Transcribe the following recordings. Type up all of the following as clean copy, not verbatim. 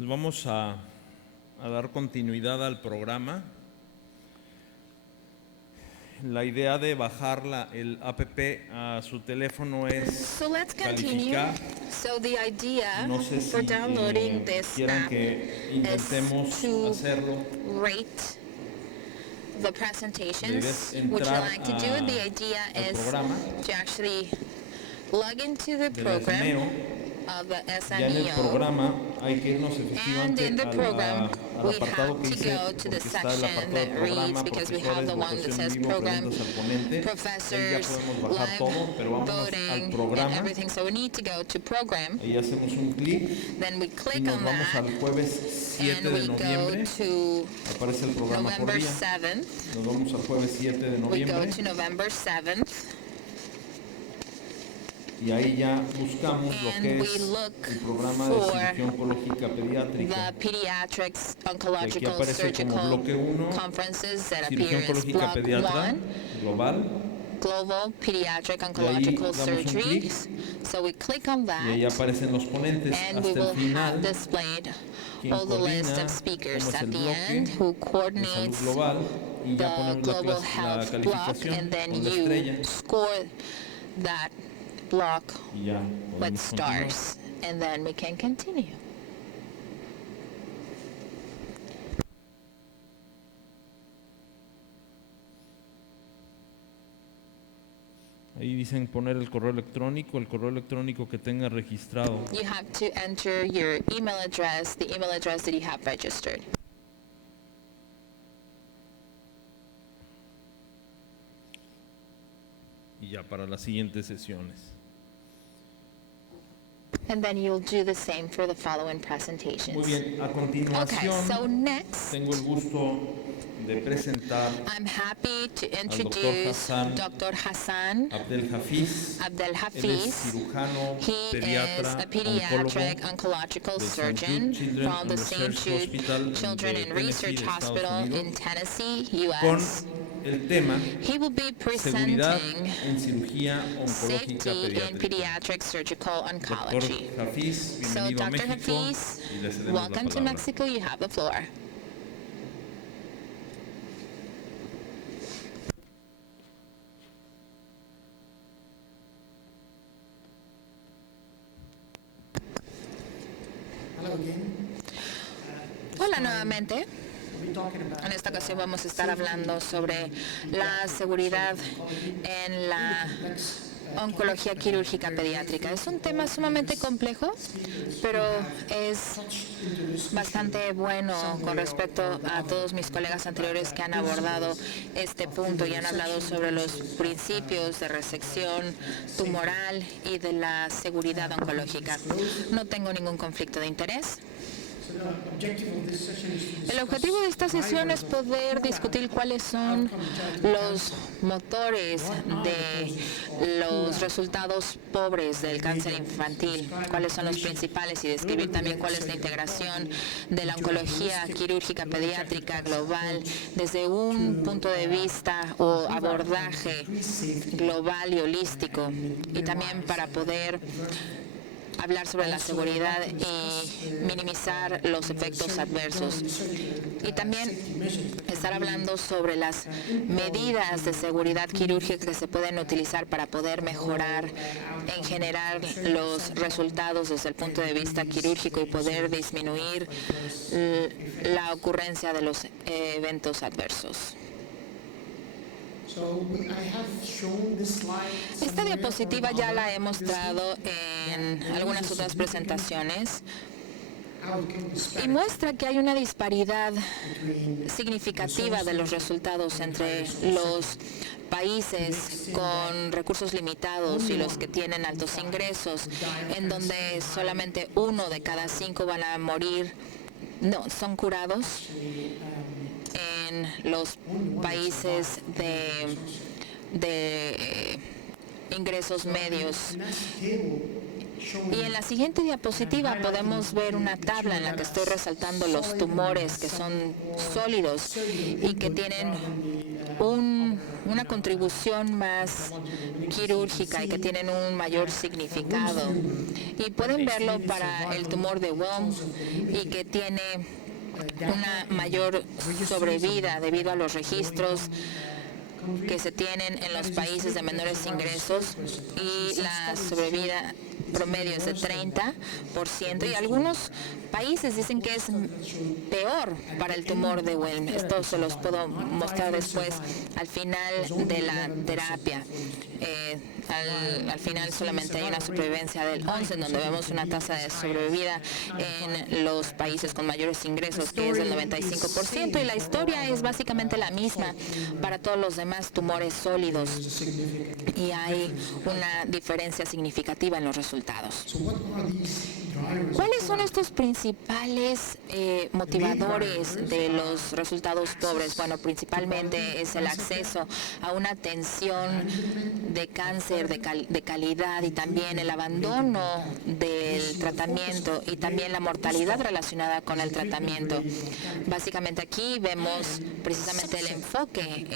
Pues vamos a dar continuidad al programa. La idea de bajar el app a su teléfono es calificar. No sé si quieran que intentemos hacerlo. The presentations. Would you like to do it? The idea is to actually log into the program of the SMeO, and in the program we have to go to the section that reads, because we have the one that says program, professors, live voting, and everything. So we need to go to program. Then we click on that, and we go to November 7th. Nos vamos al jueves 7 de noviembre. We go to November 7th. Y ahí ya buscamos lo que es el programa de cirugía oncológica pediátrica. Pediatrics Aquí Oncological aparece como Surgical bloque 1, Conferences that cirugía appear as oncológica block pediatra 1, global. Global Pediatric Oncological Surgeries. So we click on that, y ahí aparecen los ponentes and we hasta el will final. have displayed all the list of speakers at the end, who coordinates the global health block, and then you score that block with stars, and then we can continue. Ahí dicen poner el correo electrónico que tenga registrado. You have to enter your email address, the email address that you have registered. Y ya para las siguientes sesiones. And then you'll do the same for the following presentations. Muy bien, a continuación, Okay, so next, tengo el gusto de presentar I'm happy to introduce Dr. Hassan Abdel Hafiz. Abdel Él es Hafiz. cirujano, He is a pediatric oncological surgeon from the St. Jude Children and Research Hospital in Tennessee, U.S. El tema, He will be seguridad presenting en cirugía oncológica safety in pediátrica. pediatric surgical oncology. Dr. Hafiz, So, bienvenido a Dr. México Hafiz, y le cedemos la welcome to palabra. Mexico. You have the floor. Hola nuevamente. En esta ocasión vamos a estar hablando sobre la seguridad en la oncología quirúrgica pediátrica. Es un tema sumamente complejo, pero es bastante bueno con respecto a todos mis colegas anteriores que han abordado este punto y han hablado sobre los principios de resección tumoral y de la seguridad oncológica. No tengo ningún conflicto de interés. El objetivo de esta sesión es poder discutir cuáles son los motores de los resultados pobres del cáncer infantil, cuáles son los principales, y describir también cuál es la integración de la oncología quirúrgica pediátrica global desde un punto de vista o abordaje global y holístico, y también para poder hablar sobre la seguridad y minimizar los efectos adversos. Y también estar hablando sobre las medidas de seguridad quirúrgica que se pueden utilizar para poder mejorar en general los resultados desde el punto de vista quirúrgico y poder disminuir la ocurrencia de los eventos adversos. Esta diapositiva ya la he mostrado en algunas otras presentaciones y muestra que hay una disparidad significativa de los resultados entre los países con recursos limitados y los que tienen altos ingresos, en donde solamente 1 de cada 5 van a morir, son curados. En los países de ingresos medios. Y en la siguiente diapositiva podemos ver una tabla en la que estoy resaltando los tumores que son sólidos y que tienen una contribución más quirúrgica y que tienen un mayor significado. Y pueden verlo para el tumor de Wilm y que tiene una mayor sobrevida debido a los registros que se tienen en los países de menores ingresos, y la sobrevida promedio es de 30%, y algunos países dicen que es peor para el tumor de Wilm. Esto se los puedo mostrar después al final de la terapia. Al final solamente hay una supervivencia del 11, en donde vemos una tasa de sobrevida en los países con mayores ingresos que es del 95%, y la historia es básicamente la misma para todos los demás tumores sólidos, y hay una diferencia significativa en los resultados. ¿Cuáles son estos principales motivadores de los resultados pobres? Bueno, principalmente es el acceso a una atención de cáncer de calidad, y también el abandono del tratamiento y también la mortalidad relacionada con el tratamiento. Básicamente aquí vemos precisamente el enfoque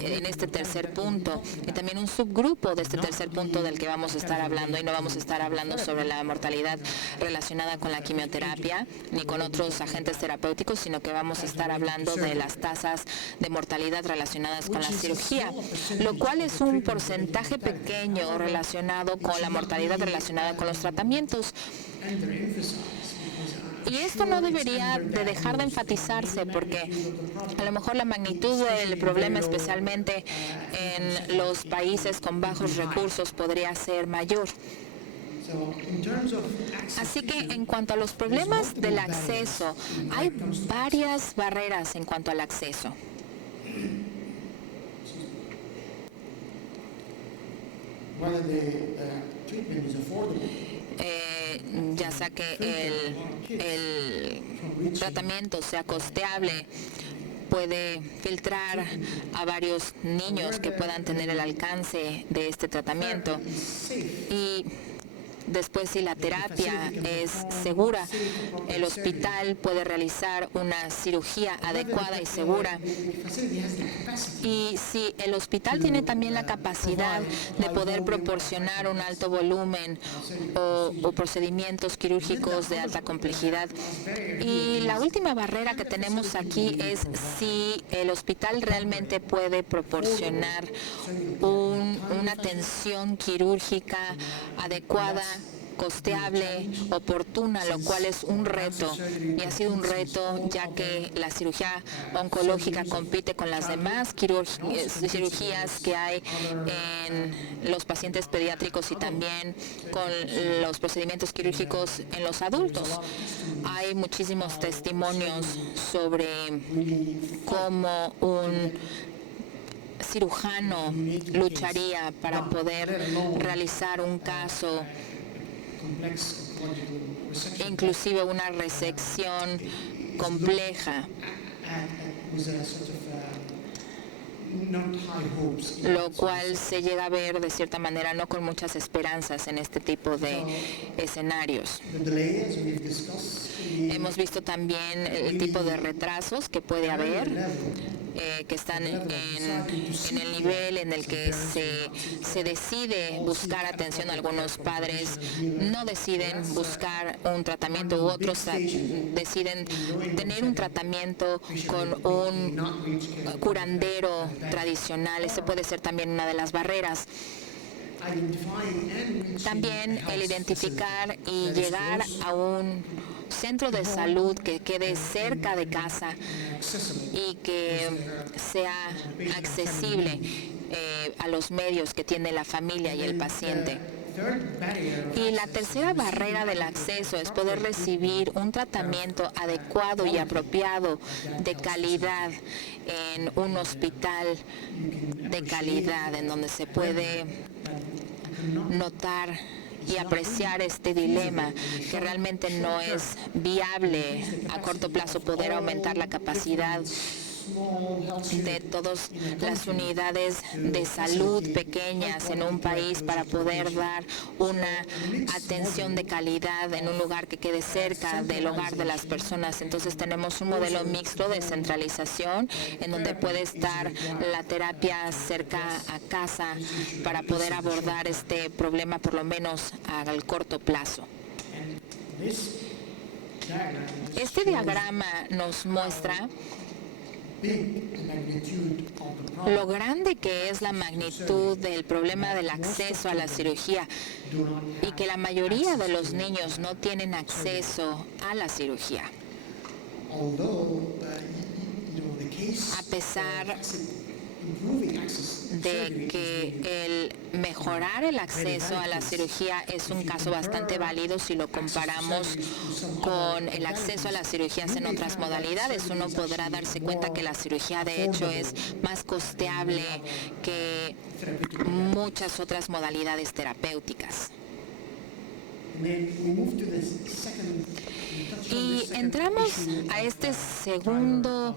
en este tercer punto, y también un subgrupo de este tercer punto del que vamos a estar hablando, y no vamos a estar hablando sobre la mortalidad relacionada con la quimioterapia ni con otros agentes terapéuticos, sino que vamos a estar hablando de las tasas de mortalidad relacionadas con la cirugía, lo cual es un porcentaje pequeño relacionado con la mortalidad relacionada con los tratamientos. Y esto no debería de dejar de enfatizarse, porque a lo mejor la magnitud del problema, especialmente en los países con bajos recursos, podría ser mayor. Así que en cuanto a los problemas del acceso, hay varias barreras en cuanto al acceso. Ya sea que el tratamiento sea costeable, puede filtrar a varios niños que puedan tener el alcance de este tratamiento. Y después, si la terapia es segura, el hospital puede realizar una cirugía adecuada y segura. Y si el hospital tiene también la capacidad de poder proporcionar un alto volumen o procedimientos quirúrgicos de alta complejidad. Y la última barrera que tenemos aquí es si el hospital realmente puede proporcionar una atención quirúrgica adecuada, costeable, oportuna, lo cual es un reto, y ha sido un reto ya que la cirugía oncológica compite con las demás cirugías que hay en los pacientes pediátricos y también con los procedimientos quirúrgicos en los adultos. Hay muchísimos testimonios sobre cómo un cirujano lucharía para poder realizar un caso, inclusive una resección compleja, lo cual se llega a ver de cierta manera no con muchas esperanzas en este tipo de escenarios. Hemos visto también el tipo de retrasos que puede haber, que están en el nivel en el que se decide buscar atención. Algunos padres no deciden buscar un tratamiento, u otros deciden tener un tratamiento con un curandero tradicional. Ese puede ser también una de las barreras. También el identificar y llegar a un centro de salud que quede cerca de casa y que sea accesible a los medios que tiene la familia y el paciente. Y la tercera barrera del acceso es poder recibir un tratamiento adecuado y apropiado de calidad en un hospital de calidad, en donde se puede notar y apreciar este dilema, que realmente no es viable a corto plazo poder aumentar la capacidad de todas las unidades de salud pequeñas en un país para poder dar una atención de calidad en un lugar que quede cerca del hogar de las personas. Entonces tenemos un modelo mixto de centralización en donde puede estar la terapia cerca a casa para poder abordar este problema por lo menos al corto plazo. Este diagrama nos muestra lo grande que es la magnitud del problema del acceso a la cirugía y que la mayoría de los niños no tienen acceso a la cirugía. A pesar de que el mejorar el acceso a la cirugía es un caso bastante válido si lo comparamos con el acceso a las cirugías en otras modalidades. Uno podrá darse cuenta que la cirugía de hecho es más costeable que muchas otras modalidades terapéuticas. Y entramos a este segundo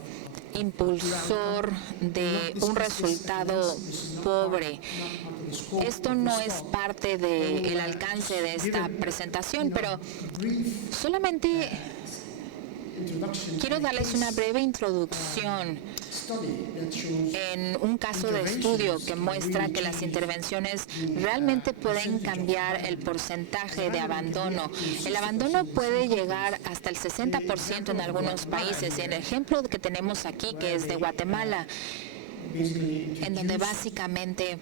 impulsor de un resultado pobre. Esto no es parte del alcance de esta presentación, pero solamente quiero darles una breve introducción en un caso de estudio que muestra que las intervenciones realmente pueden cambiar el porcentaje de abandono. El abandono puede llegar hasta el 60% en algunos países. Y el ejemplo que tenemos aquí, que es de Guatemala, en donde básicamente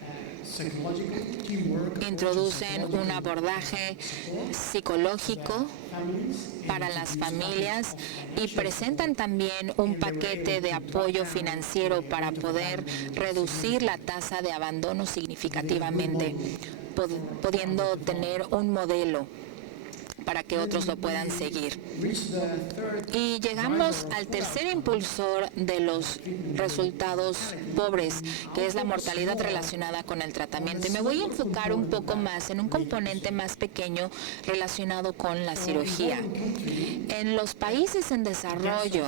introducen un abordaje psicológico para las familias y presentan también un paquete de apoyo financiero para poder reducir la tasa de abandono significativamente, pudiendo tener un modelo para que otros lo puedan seguir. Y llegamos al tercer impulsor de los resultados pobres, que es la mortalidad relacionada con el tratamiento. Y me voy a enfocar un poco más en un componente más pequeño relacionado con la cirugía. En los países en desarrollo,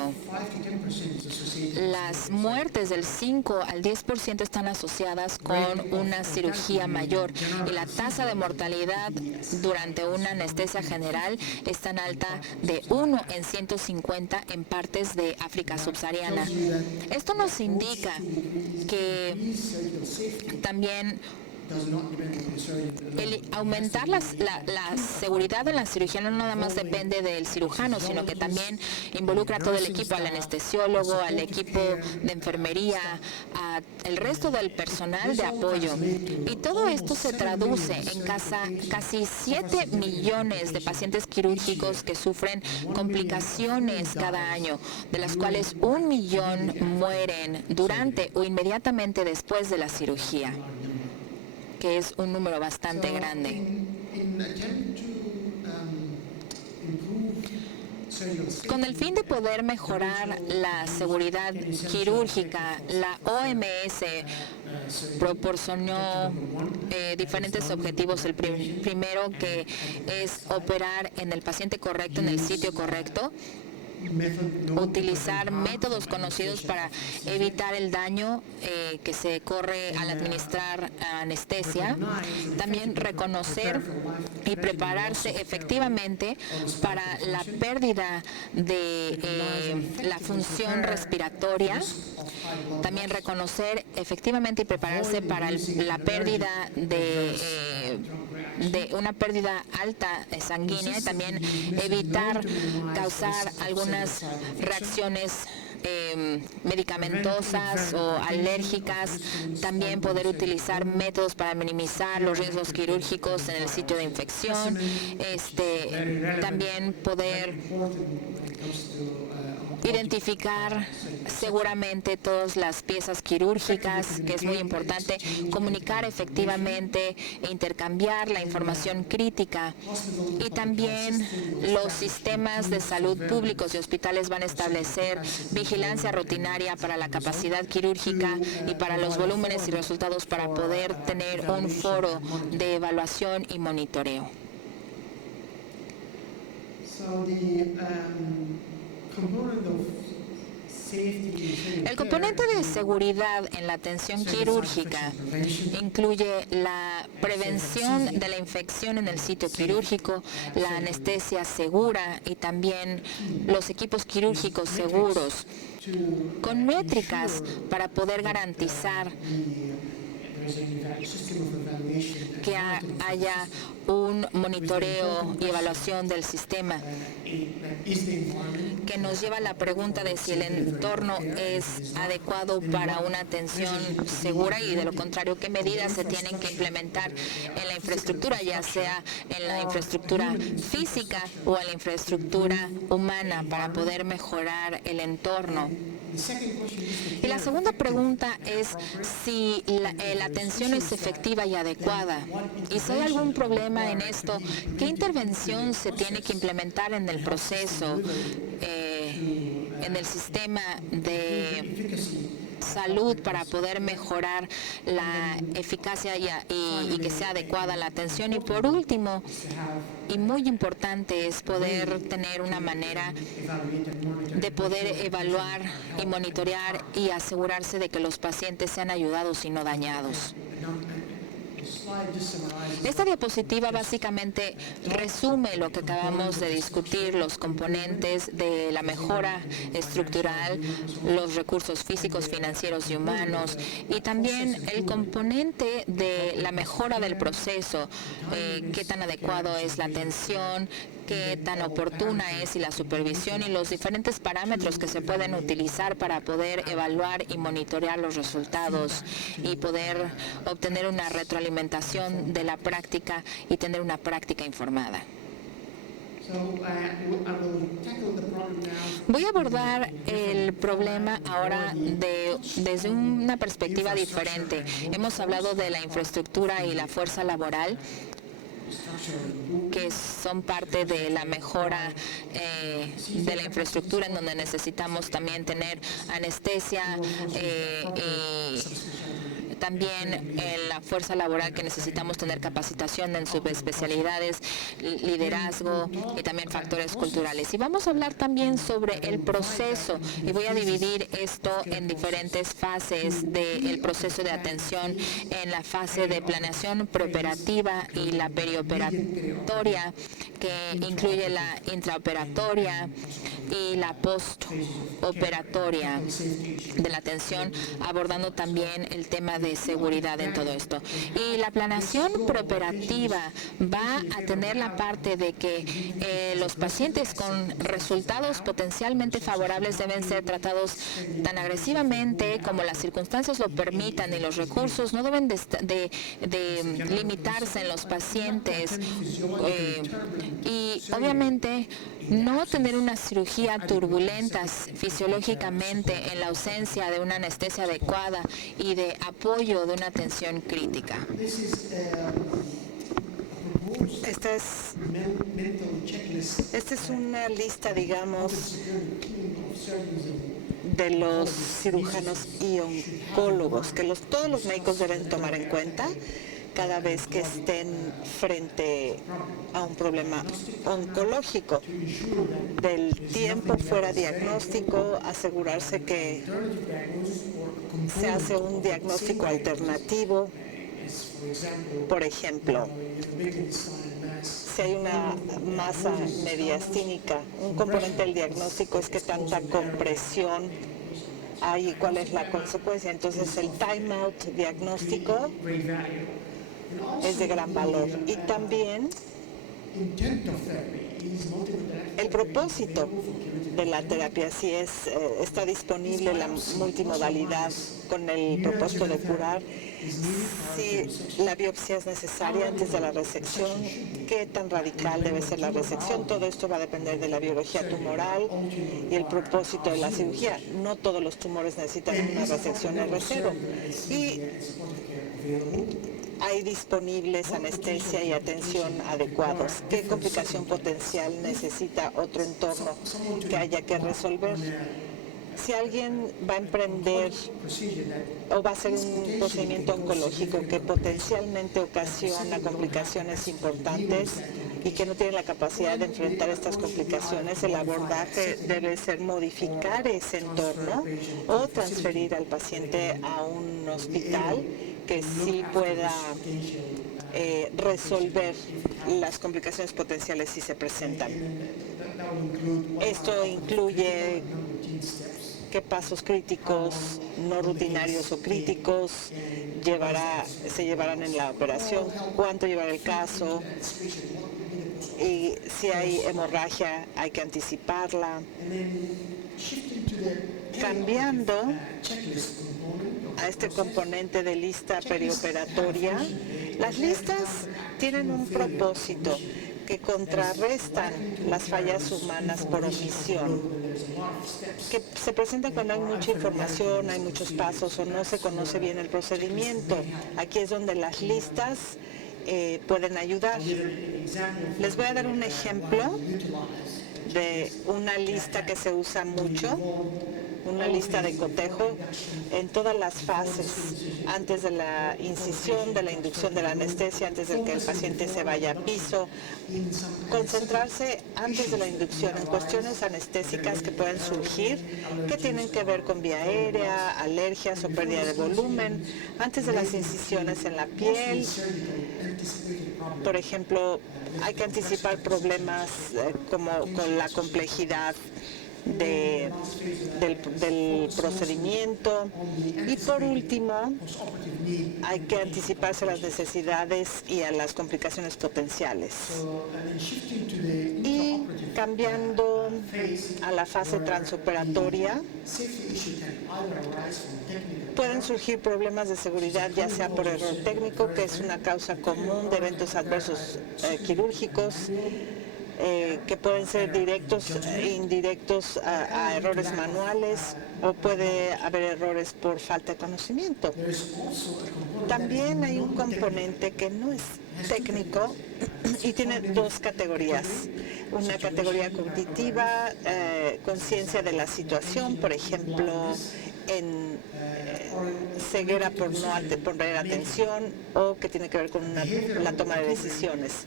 las muertes del 5 al 10% están asociadas con una cirugía mayor y la tasa de mortalidad durante una anestesia general es tan alta de 1 en 150 en partes de África subsahariana. Esto nos indica que también el aumentar la seguridad en la cirugía no nada más depende del cirujano, sino que también involucra a todo el equipo, al anestesiólogo, al equipo de enfermería, al resto del personal de apoyo. Y todo esto se traduce en casi 7 millones de pacientes quirúrgicos que sufren complicaciones cada año, de las cuales 1 millón mueren durante o inmediatamente después de la cirugía, que es un número bastante grande. Con el fin de poder mejorar la seguridad quirúrgica, la OMS proporcionó diferentes objetivos. El primero, que es operar en el paciente correcto, en el sitio correcto, utilizar métodos conocidos para evitar el daño que se corre al administrar anestesia, también reconocer y prepararse efectivamente para la pérdida de la función respiratoria, también reconocer efectivamente y prepararse para la pérdida de una pérdida alta sanguínea y también evitar causar algunas reacciones medicamentosas o alérgicas, también poder utilizar métodos para minimizar los riesgos quirúrgicos en el sitio de infección, también poder identificar seguramente todas las piezas quirúrgicas, que es muy importante, comunicar efectivamente e intercambiar la información crítica, y también los sistemas de salud públicos y hospitales van a establecer vigilancia rutinaria para la capacidad quirúrgica y para los volúmenes y resultados para poder tener un foro de evaluación y monitoreo. El componente de seguridad en la atención quirúrgica incluye la prevención de la infección en el sitio quirúrgico, la anestesia segura y también los equipos quirúrgicos seguros, con métricas para poder garantizar que haya un monitoreo y evaluación del sistema, que nos lleva a la pregunta de si el entorno es adecuado para una atención segura y, de lo contrario, qué medidas se tienen que implementar en la infraestructura, ya sea en la infraestructura física o en la infraestructura humana, para poder mejorar el entorno. Y la segunda pregunta es si la atención es efectiva y adecuada. Y si hay algún problema en esto, ¿qué intervención se tiene que implementar en el proceso, en el sistema de salud, para poder mejorar la eficacia y que sea adecuada la atención? Y por último, y muy importante, es poder tener una manera de poder evaluar y monitorear y asegurarse de que los pacientes sean ayudados y no dañados. Esta diapositiva básicamente resume lo que acabamos de discutir: los componentes de la mejora estructural, los recursos físicos, financieros y humanos, y también el componente de la mejora del proceso, qué tan adecuado es la atención, qué tan oportuna es y la supervisión, y los diferentes parámetros que se pueden utilizar para poder evaluar y monitorear los resultados y poder obtener una retroalimentación de la práctica y tener una práctica informada. Voy a abordar el problema ahora desde una perspectiva diferente. Hemos hablado de la infraestructura y la fuerza laboral, que son parte de la mejora de la infraestructura, en donde necesitamos también tener anestesia y también en la fuerza laboral, que necesitamos tener capacitación en subespecialidades, liderazgo y también factores culturales. Y vamos a hablar también sobre el proceso, y voy a dividir esto en diferentes fases del proceso de atención: en la fase de planeación preoperativa y la perioperatoria, que incluye la intraoperatoria y la postoperatoria de la atención, abordando también el tema de seguridad en todo esto. Y la planeación preoperativa va a tener la parte de que los pacientes con resultados potencialmente favorables deben ser tratados tan agresivamente como las circunstancias lo permitan, y los recursos no deben de limitarse en los pacientes, y obviamente no tener una cirugía turbulenta fisiológicamente en la ausencia de una anestesia adecuada y de apoyo de una atención crítica. Esta es una lista, digamos, de los cirujanos y oncólogos que todos los médicos deben tomar en cuenta cada vez que estén frente a un problema oncológico. Del tiempo fuera diagnóstico, asegurarse que se hace un diagnóstico alternativo. Por ejemplo, si hay una masa mediastínica, un componente del diagnóstico es que tanta compresión hay y cuál es la consecuencia. Entonces, el time-out diagnóstico es de gran valor. Y también el propósito de la terapia, si está disponible la multimodalidad con el propósito de curar, si la biopsia es necesaria antes de la resección, qué tan radical debe ser la resección. Todo esto va a depender de la biología tumoral y el propósito de la cirugía. No todos los tumores necesitan una resección R0. Y hay disponibles anestesia y atención adecuados. ¿Qué complicación potencial necesita otro entorno que haya que resolver? Si alguien va a emprender o va a hacer un procedimiento oncológico que potencialmente ocasiona complicaciones importantes, y que no tienen la capacidad de enfrentar estas complicaciones, el abordaje debe ser modificar ese entorno o transferir al paciente a un hospital que sí pueda resolver las complicaciones potenciales si se presentan. Esto incluye qué pasos críticos, no rutinarios o críticos, se llevarán en la operación, cuánto llevará el caso, y si hay hemorragia hay que anticiparla. Cambiando a este componente de lista perioperatoria, las listas tienen un propósito que contrarrestan las fallas humanas por omisión, que se presentan cuando hay mucha información, hay muchos pasos o no se conoce bien el procedimiento. Aquí es donde las listas pueden ayudar. Les voy a dar un ejemplo de una lista que se usa mucho, una lista de cotejo en todas las fases, antes de la incisión, de la inducción de la anestesia, antes de que el paciente se vaya a piso. Concentrarse antes de la inducción en cuestiones anestésicas que pueden surgir, que tienen que ver con vía aérea, alergias o pérdida de volumen, antes de las incisiones en la piel. Por ejemplo, hay que anticipar problemas como con la complejidad del procedimiento, y por último hay que anticiparse a las necesidades y a las complicaciones potenciales. Y cambiando a la fase transoperatoria, pueden surgir problemas de seguridad, ya sea por error técnico, que es una causa común de eventos adversos quirúrgicos, que pueden ser directos e indirectos a errores manuales, o puede haber errores por falta de conocimiento. También hay un componente que no es técnico y tiene dos categorías. Una categoría cognitiva, conciencia de la situación, por ejemplo, en ceguera por no poner atención, o que tiene que ver con la toma de decisiones.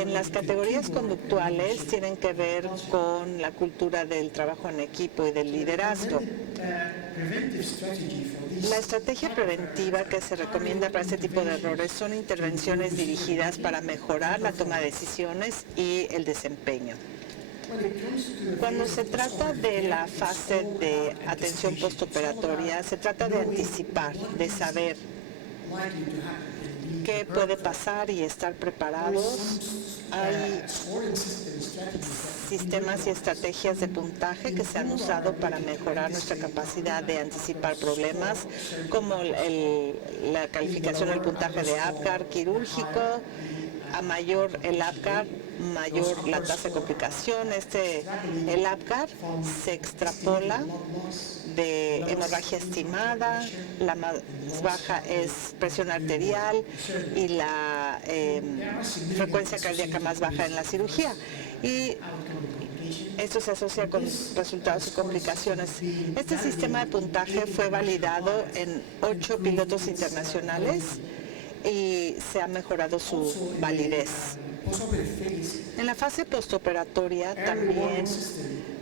En las categorías conductuales tienen que ver con la cultura del trabajo en equipo y del liderazgo. La estrategia preventiva que se recomienda para este tipo de errores son intervenciones dirigidas para mejorar la toma de decisiones y el desempeño. Cuando se trata de la fase de atención postoperatoria, se trata de anticipar, de saber qué puede pasar y estar preparados. Hay sistemas y estrategias de puntaje que se han usado para mejorar nuestra capacidad de anticipar problemas, como la calificación del puntaje de APGAR quirúrgico. A mayor el APGAR, mayor la tasa de complicación. El APGAR se extrapola de hemorragia estimada, la más baja es presión arterial y la frecuencia cardíaca más baja en la cirugía. Y esto se asocia con resultados y complicaciones. Este sistema de puntaje fue validado en 8 pilotos internacionales y se ha mejorado su validez. En la fase postoperatoria también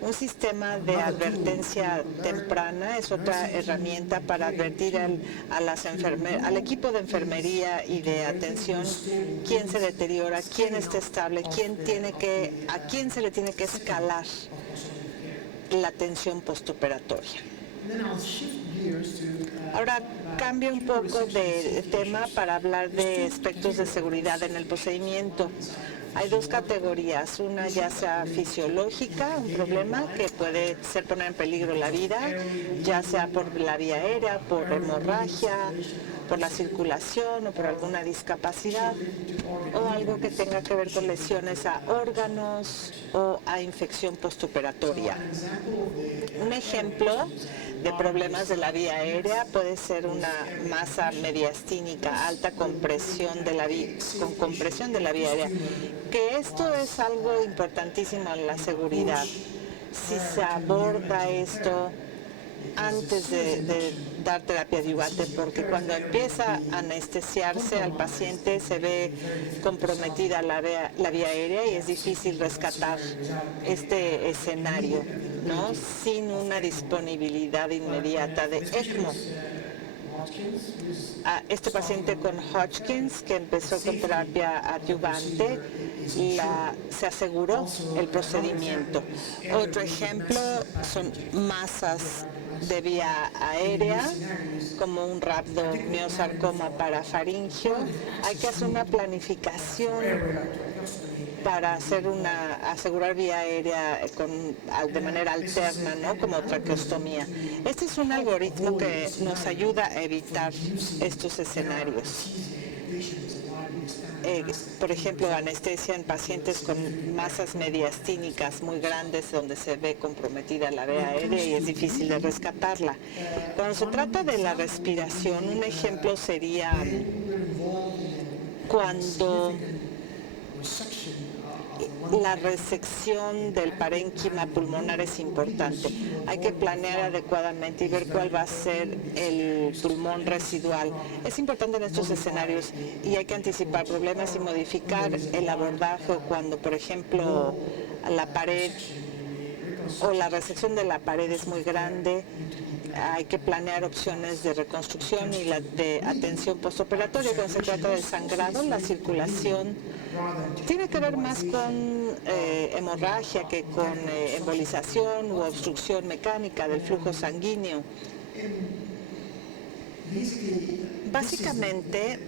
un sistema de advertencia temprana es otra herramienta para advertir al equipo de enfermería y de atención quién se deteriora, quién está estable, a quién se le tiene que escalar la atención postoperatoria. Ahora cambio un poco de tema para hablar de aspectos de seguridad en el procedimiento. Hay dos categorías, una ya sea fisiológica, un problema que puede ser poner en peligro la vida, ya sea por la vía aérea, por hemorragia, por la circulación o por alguna discapacidad, o algo que tenga que ver con lesiones a órganos o a infección postoperatoria. Un ejemplo de problemas de la vía aérea puede ser una masa mediastínica alta con compresión de la vía aérea, que esto es algo importantísimo en la seguridad. Si se aborda esto antes de dar terapia adyuvante, porque cuando empieza a anestesiarse al paciente se ve comprometida la vía aérea y es difícil rescatar este escenario, ¿no? Sin una disponibilidad inmediata de ECMO. A este paciente con Hodgkins, que empezó con terapia adyuvante, se aseguró el procedimiento. Otro ejemplo son masas de vía aérea, como un rhabdomyosarcoma parafaringio. Hay que hacer una planificación para asegurar vía aérea de manera alterna, ¿no? Como traqueostomía. Este es un algoritmo que nos ayuda a evitar estos escenarios. Por ejemplo, anestesia en pacientes con masas mediastínicas muy grandes donde se ve comprometida la vía aérea y es difícil de rescatarla. Cuando se trata de la respiración, un ejemplo sería cuando la resección del parénquima pulmonar es importante. Hay que planear adecuadamente y ver cuál va a ser el pulmón residual. Es importante en estos escenarios y hay que anticipar problemas y modificar el abordaje cuando, por ejemplo, la pared o la resección de la pared es muy grande. Hay que planear opciones de reconstrucción y de atención postoperatoria. Cuando se trata del sangrado, la circulación tiene que ver más con hemorragia que con embolización u obstrucción mecánica del flujo sanguíneo. Básicamente,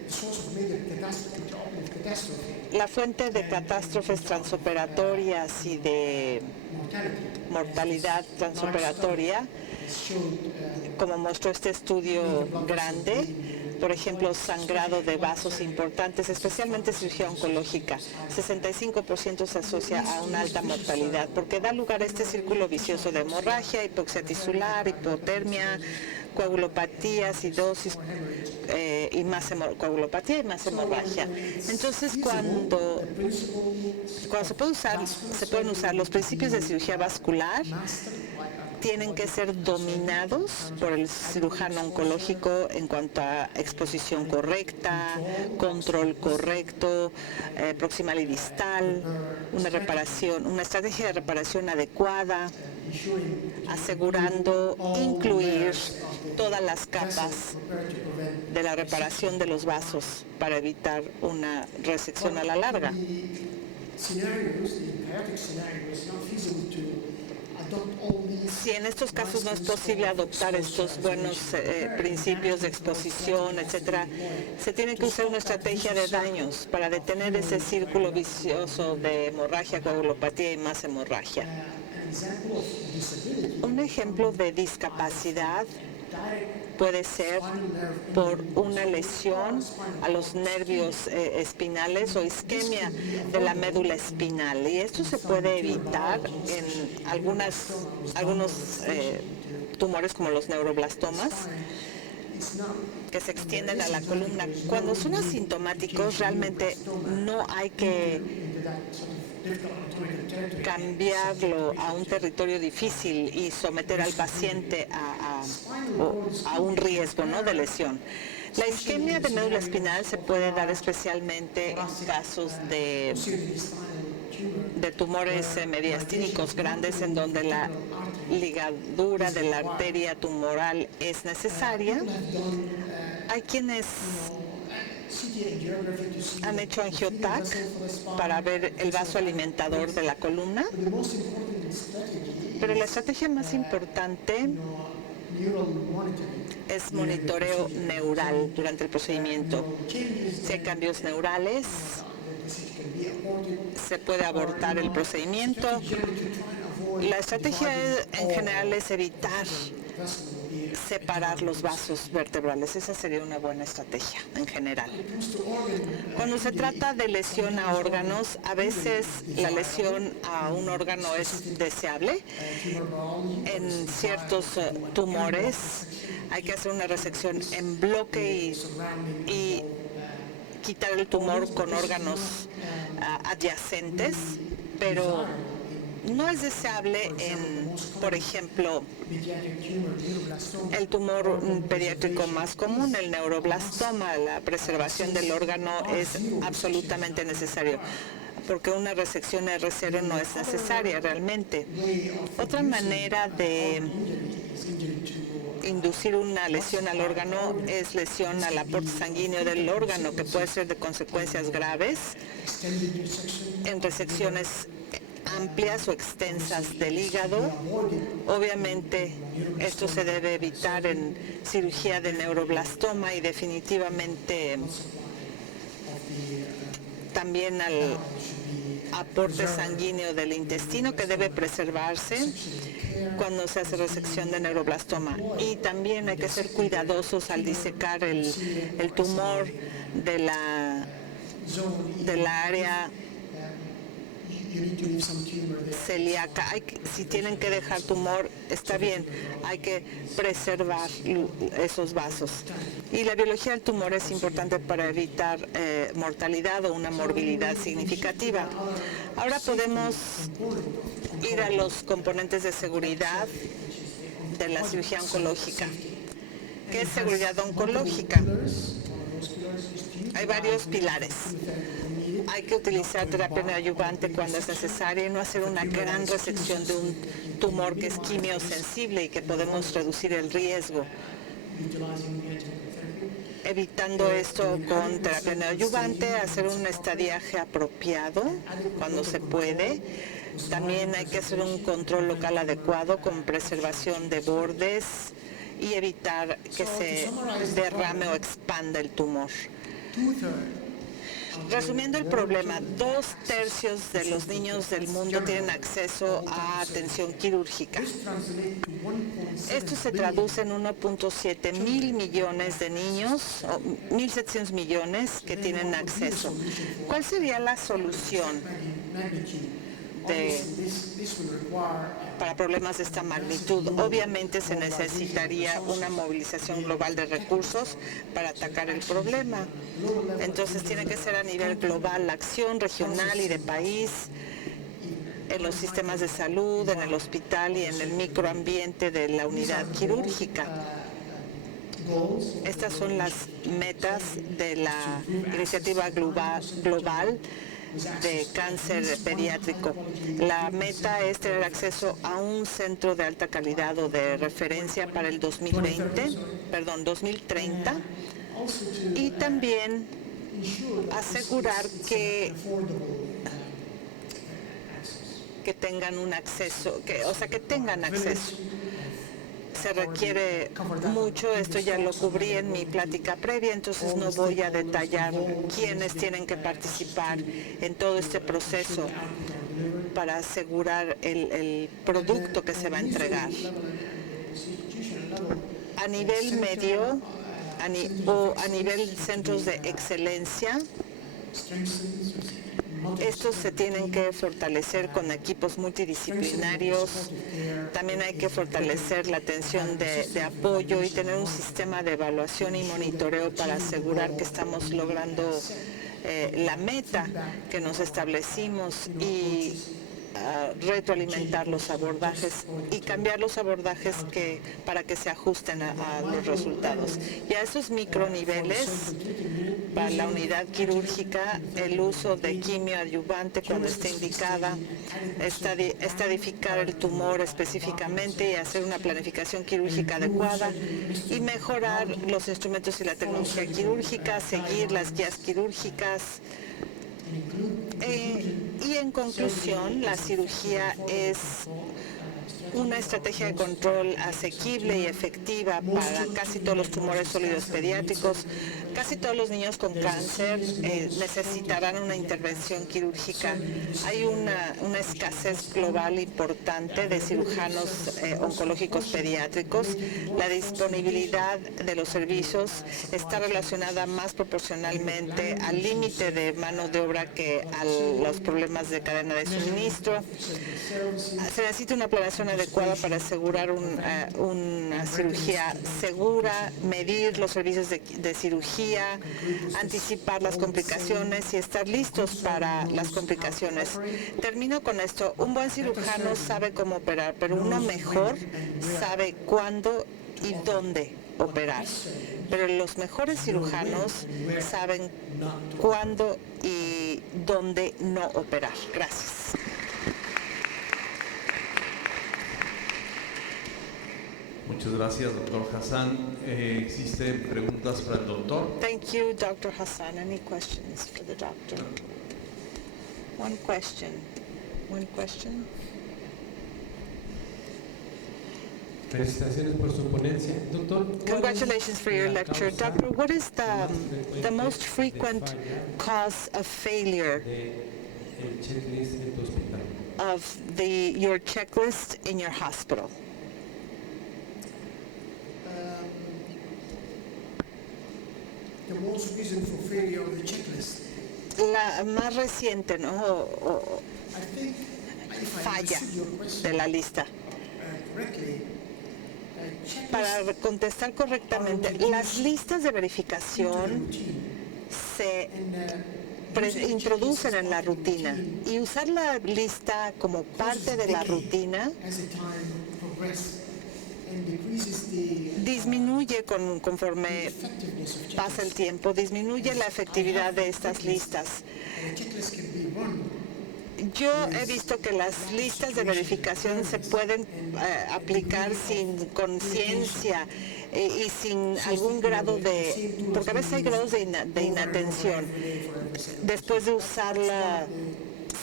la fuente de catástrofes transoperatorias y de mortalidad transoperatoria, como mostró este estudio grande, por ejemplo, sangrado de vasos importantes, especialmente cirugía oncológica. 65% se asocia a una alta mortalidad porque da lugar a este círculo vicioso de hemorragia, hipoxia tisular, hipotermia, coagulopatía, acidosis y más coagulopatía y más hemorragia. Entonces, cuando se pueden usar los principios de cirugía vascular, tienen que ser dominados por el cirujano oncológico en cuanto a exposición correcta, control correcto, proximal y distal, una estrategia de reparación adecuada, asegurando incluir todas las capas de la reparación de los vasos para evitar una resección a la larga. Si en estos casos no es posible adoptar estos buenos principios de exposición, etcétera, se tiene que usar una estrategia de daños para detener ese círculo vicioso de hemorragia, coagulopatía y más hemorragia. Un ejemplo de discapacidad puede ser por una lesión a los nervios espinales o isquemia de la médula espinal. Y esto se puede evitar en algunos tumores como los neuroblastomas, que se extienden a la columna. Cuando son asintomáticos, realmente no hay que cambiarlo a un territorio difícil y someter al paciente a un riesgo, ¿no?, de lesión. La isquemia de médula espinal se puede dar especialmente en casos de tumores mediastínicos grandes en donde la ligadura de la arteria tumoral es necesaria. Hay quienes han hecho angiotac para ver el vaso alimentador de la columna, pero la estrategia más importante es monitoreo neural durante el procedimiento. Si hay cambios neurales, se puede abortar el procedimiento. La estrategia en general es evitar separar los vasos vertebrales. Esa sería una buena estrategia en general. Cuando se trata de lesión a órganos, a veces la lesión a un órgano es deseable. En ciertos tumores hay que hacer una resección en bloque y quitar el tumor con órganos adyacentes, pero no es deseable en, por ejemplo, el tumor pediátrico más común, el neuroblastoma. La preservación del órgano es absolutamente necesario, porque una resección R0 no es necesaria realmente. Otra manera de inducir una lesión al órgano es lesión al aporte sanguíneo del órgano, que puede ser de consecuencias graves en resecciones amplias o extensas del hígado. Obviamente esto se debe evitar en cirugía de neuroblastoma y definitivamente también al aporte sanguíneo del intestino, que debe preservarse cuando se hace resección de neuroblastoma. Y también hay que ser cuidadosos al disecar el tumor de la área celíaca. Si tienen que dejar tumor, está bien, hay que preservar esos vasos. Y la biología del tumor es importante para evitar mortalidad o una morbilidad significativa. Ahora podemos ir a los componentes de seguridad de la cirugía oncológica. ¿Qué es seguridad oncológica? Hay varios pilares. Hay que utilizar terapia neoadyuvante cuando es necesaria y no hacer una gran resección de un tumor que es quimiosensible y que podemos reducir el riesgo. Evitando esto con terapia neoadyuvante, hacer un estadiaje apropiado cuando se puede. También hay que hacer un control local adecuado con preservación de bordes y evitar que se derrame o expanda el tumor. Resumiendo el problema, 2/3 de los niños del mundo tienen acceso a atención quirúrgica. Esto se traduce en 1.7 mil millones de niños, o 1.700 millones que tienen acceso. ¿Cuál sería la solución para problemas de esta magnitud? Obviamente se necesitaría una movilización global de recursos para atacar el problema. Entonces tiene que ser a nivel global, la acción regional y de país, en los sistemas de salud, en el hospital y en el microambiente de la unidad quirúrgica. Estas son las metas de la iniciativa global de cáncer pediátrico. La meta es tener acceso a un centro de alta calidad o de referencia para el 2030, y también asegurar que tengan un acceso, que tengan acceso. Se requiere mucho, esto ya lo cubrí en mi plática previa, entonces no voy a detallar quiénes tienen que participar en todo este proceso para asegurar el producto que se va a entregar. A nivel medio o a nivel centros de excelencia, estos se tienen que fortalecer con equipos multidisciplinarios. También hay que fortalecer la atención de apoyo y tener un sistema de evaluación y monitoreo para asegurar que estamos logrando la meta que nos establecimos y retroalimentar los abordajes y cambiar los abordajes para que se ajusten a los resultados. Y a esos microniveles, para la unidad quirúrgica, el uso de quimio adyuvante cuando esté indicada, estadificar el tumor específicamente y hacer una planificación quirúrgica adecuada y mejorar los instrumentos y la tecnología quirúrgica, seguir las guías quirúrgicas. Y en conclusión, la cirugía es una estrategia de control asequible y efectiva para casi todos los tumores sólidos pediátricos. Casi todos los niños con cáncer necesitarán una intervención quirúrgica. Hay una escasez global importante de cirujanos oncológicos pediátricos. La disponibilidad de los servicios está relacionada más proporcionalmente al límite de mano de obra que a los problemas de cadena de suministro. Se necesita una planeación adecuada adecuada para asegurar una cirugía segura, medir los servicios de cirugía, anticipar las complicaciones y estar listos para las complicaciones. Termino con esto. Un buen cirujano sabe cómo operar, pero uno mejor sabe cuándo y dónde operar. Pero los mejores cirujanos saben cuándo y dónde no operar. Gracias. Muchas gracias, doctor Hassan. ¿Existen preguntas para el doctor? Thank you, Dr. Hassan. Any questions for the doctor? One question. One question. Felicitaciones por su ponencia, doctor. Congratulations for your lecture. Doctor, what is the most frequent cause of failure of your checklist in your hospital? The most reason for failure of the checklist. La más reciente, ¿no? I think if I Falla understood your question de la lista. correctly, Para contestar correctamente, las listas de verificación se introducen en la rutina y usar la lista como parte de la rutina as the time progresses and decreases the disminuye conforme effectiveness of pasa el tiempo, disminuye la efectividad de estas listas. the checklist can be run. Yo he visto que las listas de verificación se pueden aplicar sin conciencia y sin algún grado porque a veces hay grados de inatención, después de usarla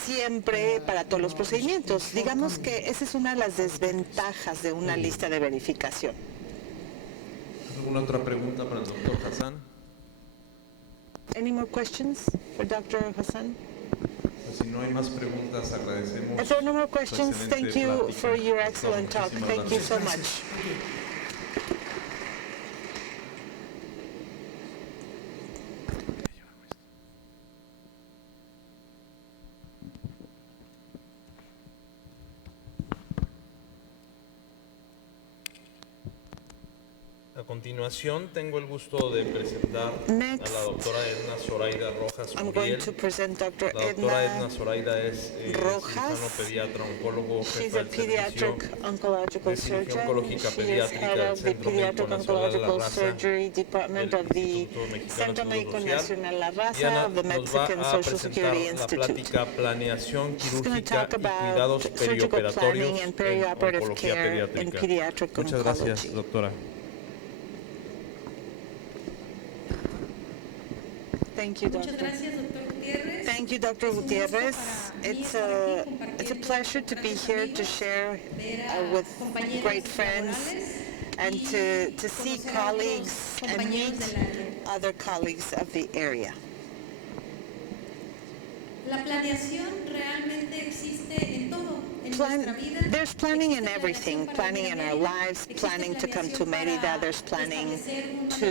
siempre para todos los procedimientos. Digamos que esa es una de las desventajas de una lista de verificación. ¿Alguna otra pregunta para el doctor Hassan? Any more questions for Dr. Hassan? Si no hay más preguntas, agradecemos. If there are no more su questions, excelente thank you plática. for your excellent talk. Muchísimas Thank you gracias. so much. A continuación, tengo el gusto de presentar Next, a la doctora Edna Zoraida Rojas I'm going Uriel. to present Dr. La doctora Edna Edna Zoraida es Rojas. cirujano pediatra, oncólogo, She's jefa a del servicio pediatric oncological de cirugía surgeon. oncológica She is pediátrica head del of the Centro Médico Pediatric Nacional La Oncological Raza Surgery Department del of the Instituto Mexicano Centro del Médico Seguro Social. Nacional La Y Raza Ana of the nos va Mexican a Social presentar Security la Institute. plática Planeación She's going to Quirúrgica talk y about Cuidados surgical Perioperatorios planning and en perioperative Oncología care in Pediátrica. pediatric Muchas gracias, oncology. doctora. Thank you, Muchas Doctor. gracias, doctor Gutiérrez. Thank you, Dr. Gutierrez. It's a pleasure to be here to share with great friends and to see colleagues and meet other colleagues of the area. La planeación realmente existe en todo, en nuestra vida. There's planning in Existe everything, planeación para planning venir in a our Mérida, lives, existe planning to come to planeación Mérida, para there's planning establecer un manejo de to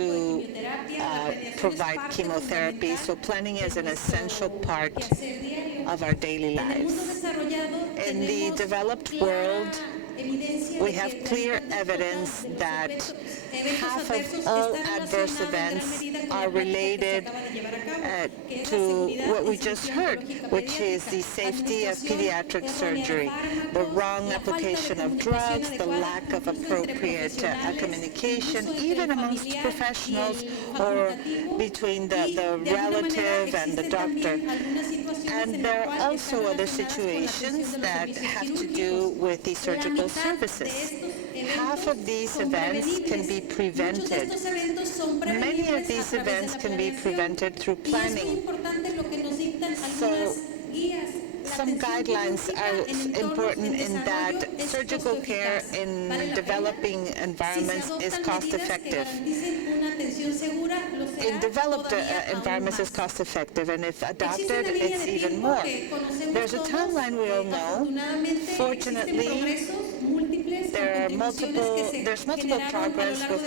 quimioterapia. La planeación es provide parte chemotherapy, so fundamental planning is de an nuestro essential part quehacer diario. of our daily En el mundo lives. desarrollado In the tenemos developed clara world, evidencia we de have que clear la evidence mitad de los that eventos half adversos of all están adverse relacionados en gran events medida con la are práctica que se related acaba de llevar a cabo, que es la to seguridad what we en just cirugía heard, oncológica which is the pediátrica, safety of administración pediatric errónea de surgery, fármacos, the wrong la falta de application of comunicación drugs, the adecuada, lack of incluso entre appropriate profesionales, communication, incluso entre even el amongst familiar professionals y el or facultativo, between y the de alguna relative manera and the existen doctor. también algunas situaciones And en there las are cuales also están other relacionadas con la atención situations de los that servicios have to do quirúrgicos. with the La surgical mitad de services. estos Half of these son events can prevenibles. be Muchos de prevented. estos eventos son Many of prevenibles a these través de events la can be planeación. prevented through Y es muy planning. importante lo que nos dictan So, algunas guías. La some atención guidelines quirúrgica are en entornos important en in that desarrollo es surgical care costo-eficaz. in Vale la developing pena. environments Si se is adoptan cost medidas que effective. garanticen una atención segura, lo será In developed todavía aún environments is más. cost effective, and if Existe adopted, una línea it's de even tiempo more. que conocemos There's a todos. timeline we all know. Afortunadamente existen Fortunately, progresos múltiples there's multiple progress with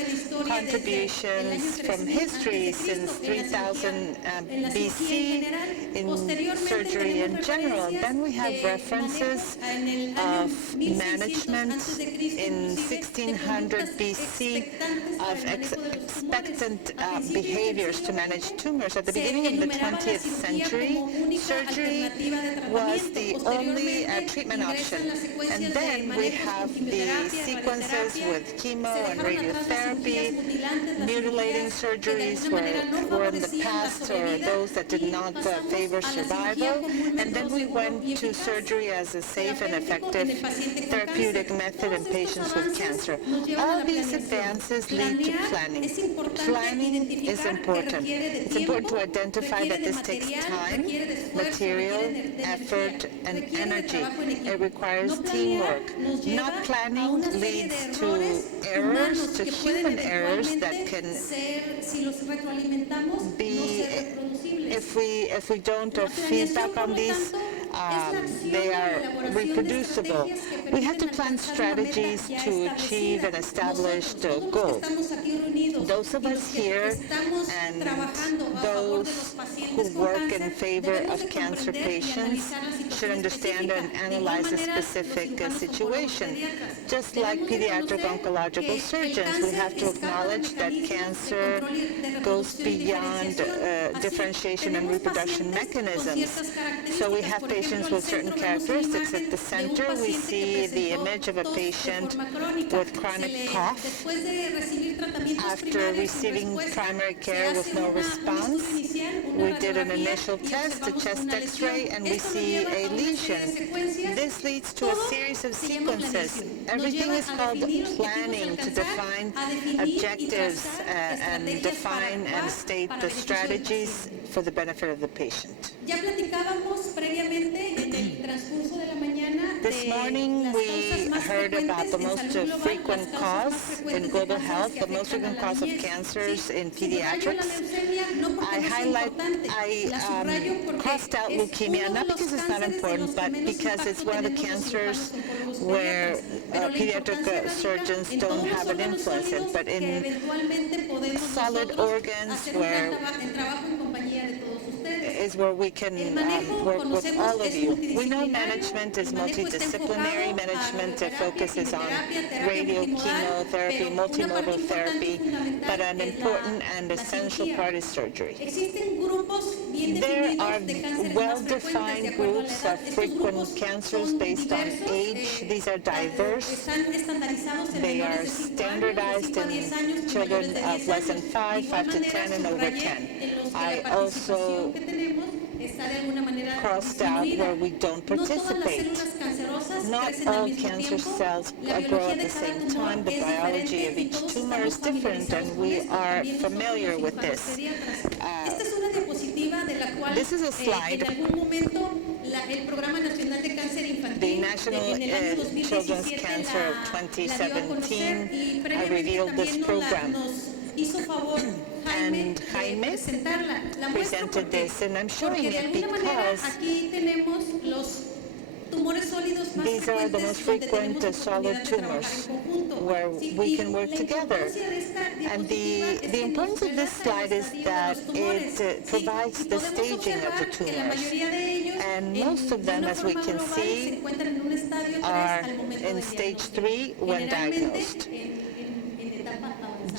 contributions from history since 3000 BC in surgery in general. Then we have references of management in 1600 BC of expectant behaviors to manage tumors. At the beginning of the 20th century, surgery was the only treatment option. And then we have the sequences with chemo and radiotherapy. Mutilating surgeries were in the past, or those that did not favor survival. And then we went to surgery as a safe and effective therapeutic method in patients with cancer. All these advances lead to planning. Planning is important. It's important to identify that this takes time, material, effort, and energy. It requires teamwork. Not planning leads to errors, to human errors that can be, if we don't have feedback on these, they are reproducible. We have to plan strategies to achieve an established goal. Those of us here and those who work in favor of cancer patients should understand and analyze a specific situation. Just like pediatric oncological surgeons, we have to acknowledge that cancer goes beyond differentiation and reproduction mechanisms. So we have patients with certain characteristics. At the center, we see the image of a patient with chronic cough. After receiving primary care with no response, we did an initial test, a chest X-ray, and we see a lesion. This leads to a series of sequences. Everything is called planning, to define objectives and define and state the strategies for the benefit of the patient. This morning we heard about the most frequent cause in global health, the most frequent cause of cancers in pediatrics. I crossed out leukemia, not because it's not important, but because it's one of the cancers where pediatric surgeons don't have an influence in, but in solid organs is where we can work with all of you. We know management is multidisciplinary. Management focuses on radio, chemotherapy, multimodal therapy, but an important and essential part is surgery. There are well-defined groups of frequent cancers based on age. These are diverse. They are standardized in children of less than 5 to 10, and over 10. I also crossed out where we don't participate. Not all cancer cells grow at the same time. The biology of each tumor is different, and we are familiar with this. This is a slide. The National Children's Cancer of 2017 revealed this program. And Jaime presented this, and I'm showing it because these are the most frequent solid tumors where we can work together. And the importance of this slide is that it provides the staging of the tumors. And most of them, as we can see, are in stage 3 when diagnosed,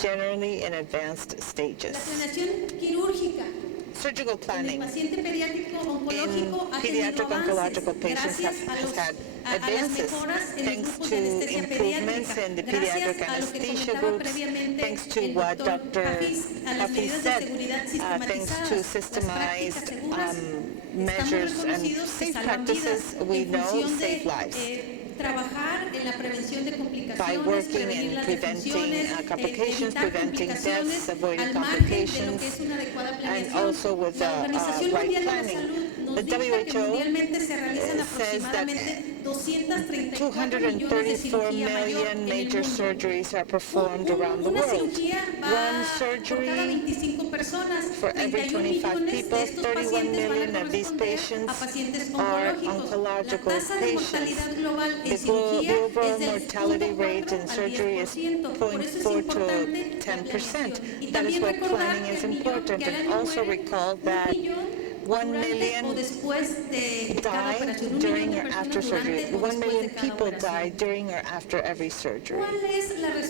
generally in advanced stages. Surgical planning in pediatric oncological patients has had advances thanks to improvements in the pediatric anesthesia groups, thanks to what Dr. Hafiz said, thanks to systemized measures and safe practices, we know save lives. By working in preventing complications, preventing deaths, avoiding complications, and also with right planning. The WHO says that 234 million major surgeries are performed around the world. One surgery for every 25 people, 31 million of these patients are oncological patients. The overall mortality rate in surgery is 0.4 to 10%. That is why planning is important. And also recall that 1 million die during or after surgery. 1 million people die during or after every surgery.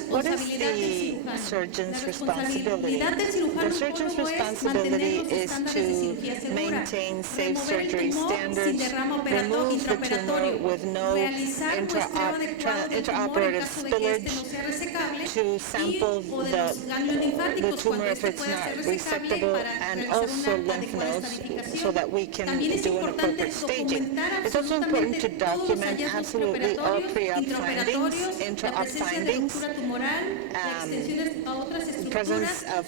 What is the surgeon's responsibility? The surgeon's responsibility is to maintain safe surgery standards, remove the tumor with no intraoperative spillage, to sample the tumor if it's not resectable, and also lymph nodes, so that we can do an appropriate staging. It's also important to document absolutely all pre-op findings, intra-op findings, presence of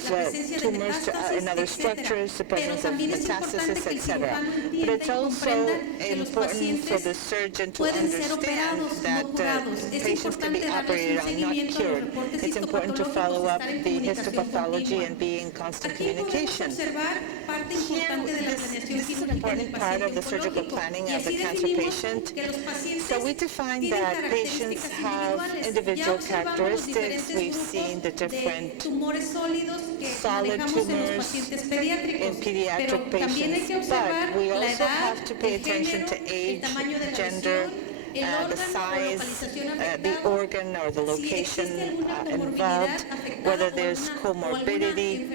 tumors in other structures, the presence of metastasis, etc. But it's also important for the surgeon to understand that patients can be operated on, not cured. It's important to follow up the histopathology and be in constant communication. Here, this is an important part of the surgical planning of the cancer patient. So we define that patients have individual characteristics. We've seen the different solid tumors in pediatric patients, but we also have to pay attention to age, gender, the size, the organ or the location involved, whether there's comorbidity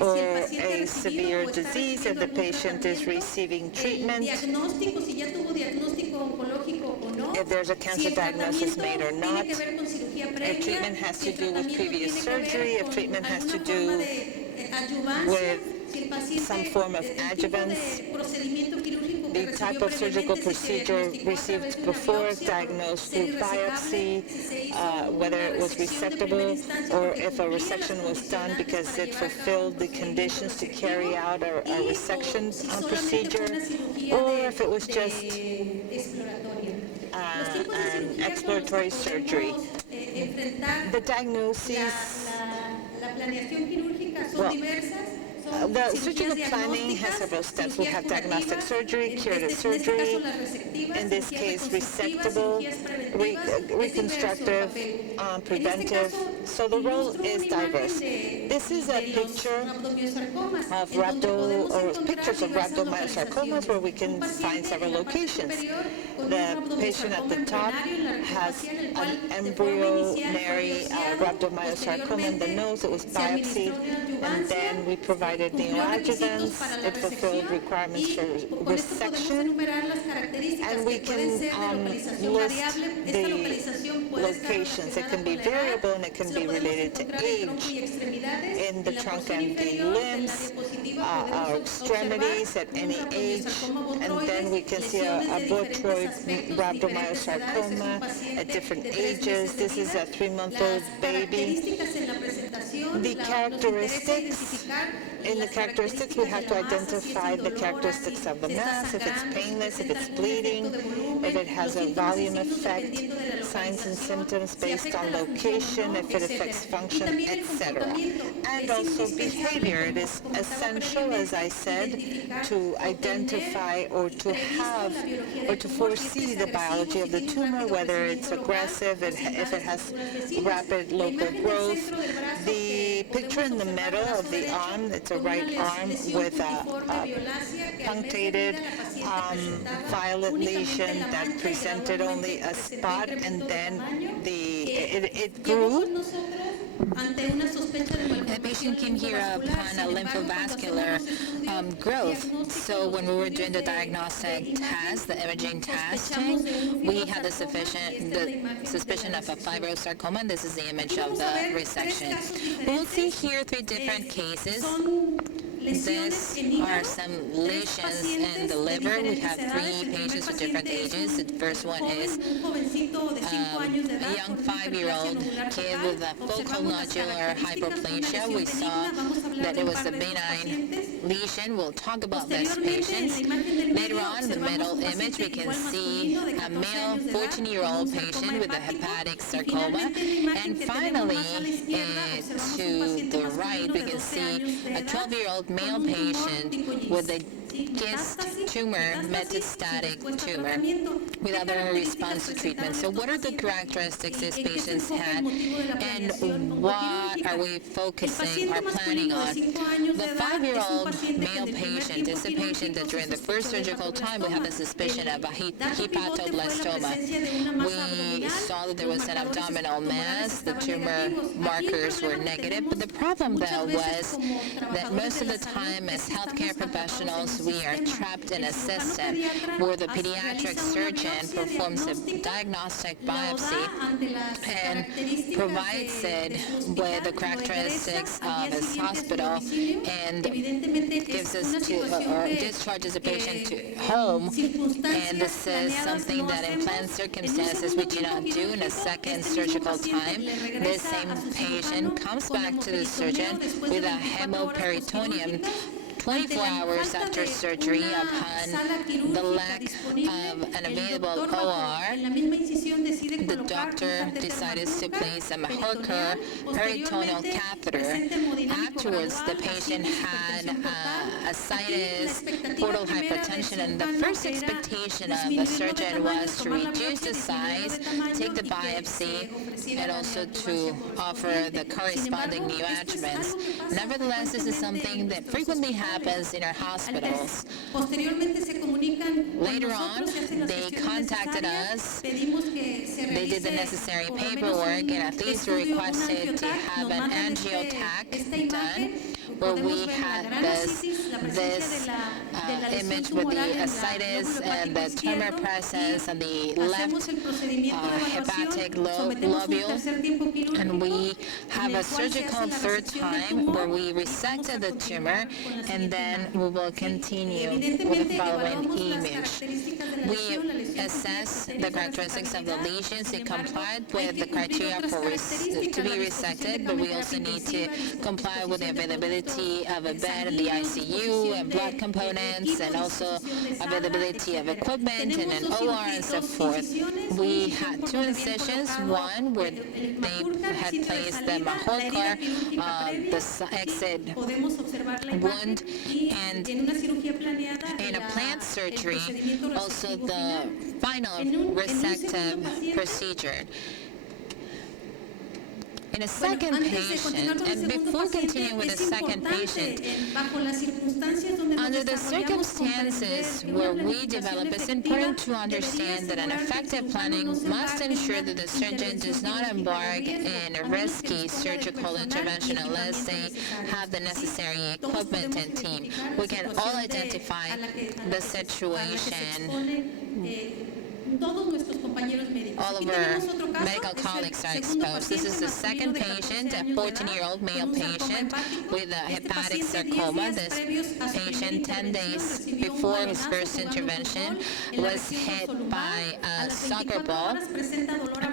or a severe disease, if the patient is receiving treatment, if there's a cancer diagnosis made or not, if treatment has to do with previous surgery, if treatment has to do with some form of adjuvance, the type of surgical procedure received before, diagnosed through biopsy, whether it was resectable, or if a resection was done because it fulfilled the conditions to carry out a resection procedure, or if it was just an exploratory surgery. The diagnoses, the surgical planning has several steps. We have diagnostic surgery, curative surgery, in this case resectable, reconstructive, preventive. So the role is diverse. This is a picture of pictures of rhabdomyosarcomas where we can find several locations. The patient at the top has an embryonary rhabdomyosarcoma in the nose. It was biopsied, and then we provided neoadjuvants. It fulfilled requirements for resection, and we can list the locations. It can be variable and it can be related to age in the trunk and the limbs, our extremities at any age, and then we can see a botroid rhabdomyosarcoma at different ages. This is a 3-month-old baby. The characteristics, in the characteristics we have to identify the characteristics of the mass, if it's painless, if it's bleeding, if it has a volume effect, signs and symptoms based on location, if it affects function, etc. And also behavior. It is essential, as I said, to identify or to have or to foresee the biology of the tumor, whether it's aggressive, if it has rapid local growth. The picture in the middle of the arm, it's a right arm with a punctated violet lesion that presented only a spot, and then it grew. The patient came here upon a lymphovascular growth. So when we were doing the diagnostic test, the imaging testing, we had the suspicion of a fibrosarcoma, and this is the image of the resection. We'll see here 3 different cases. These are some lesions in the liver. We have 3 patients with different ages. The first one is a young 5-year-old kid with a focal nodular hyperplasia. We saw that it was a benign lesion. We'll talk about this patient. Later on, in the middle image, we can see a male 14-year-old patient with a hepatic sarcoma. And finally, to the right, we can see a 12-year-old male patient with a GIST tumor, metastatic tumor, without a response to treatment. So what are the characteristics these patients had, and what are we focusing or planning on? The 5-year-old male patient is a patient that during the first surgical time we had a suspicion of a hepatoblastoma. We saw that there was an abdominal mass. The tumor markers were negative, but the problem though was that most of the time as healthcare professionals we are trapped in a system where the pediatric surgeon performs a diagnostic biopsy and provides it with the characteristics of his hospital and gives us to or discharges a patient to home. And this is something that in planned circumstances we do not do in a second surgical time. This same patient comes back to the surgeon with a hemoperitoneum 24 hours after surgery upon the lack of an available OR. The doctor decided to place a Mahorker peritoneal catheter. Afterwards, the patient had ascites, portal hypertension, and the first expectation of the surgeon was to reduce the size, take the biopsy, and also to offer the corresponding neoadjuvants. Nevertheless, this is something that frequently happens in our hospitals. Later on, they contacted us. They did the necessary paperwork, and at least we requested to have an angiotac done, where we had this image with the ascites and the tumor presence on the left hepatic lobule, and we have a surgical third time where we resected the tumor, and then we will continue with the following image. We assess the characteristics of the lesions. It complied with the criteria for to be resected, but we also need to comply with the availability of a bed in the ICU and blood components, and also availability of equipment and an OR and so forth. We had 2 incisions, one where they had placed the Mahorker, the exit wound, and in a planned surgery, also the final resective procedure. In a second patient, and before continuing with the second patient, under the circumstances where we develop, it's important to understand that an effective planning must ensure that the surgeon does not embark in a risky surgical intervention unless they have the necessary equipment and team. We can all identify the situation. All of our medical colleagues are exposed. This is the second patient, a 14-year-old male patient with a hepatic sarcoma. This patient, 10 days before his first intervention, was hit by a soccer ball,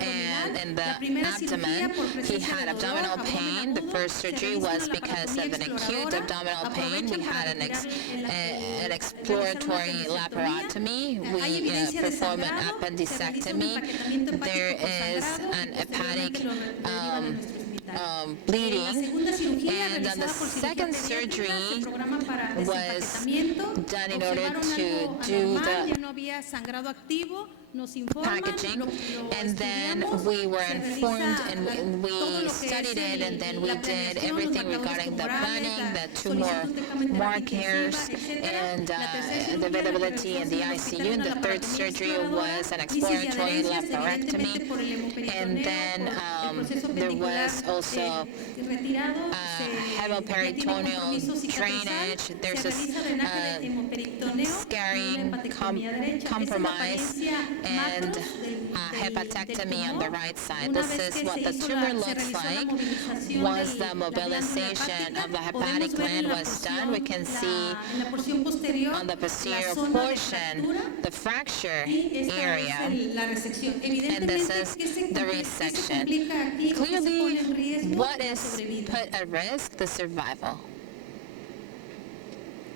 and in the abdomen, he had abdominal pain. The first surgery was because of an acute abdominal pain. We had an exploratory laparotomy. We performed an appendicectomy. There is an hepatic bleeding, and the second surgery was done in order to do the packaging, and then we were informed and we studied it, and then we did everything regarding the planning, the tumor markers, and the availability in the ICU. And the third surgery was an exploratory laparotomy, and then there was also hemoperitoneal drainage. There's a scarring compromise and hepatectomy on the right side. This is what the tumor looks like. Once the mobilization of the hepatic gland was done, we can see on the posterior portion the fracture area, and this is the resection. Clearly, what is put at risk? The survival.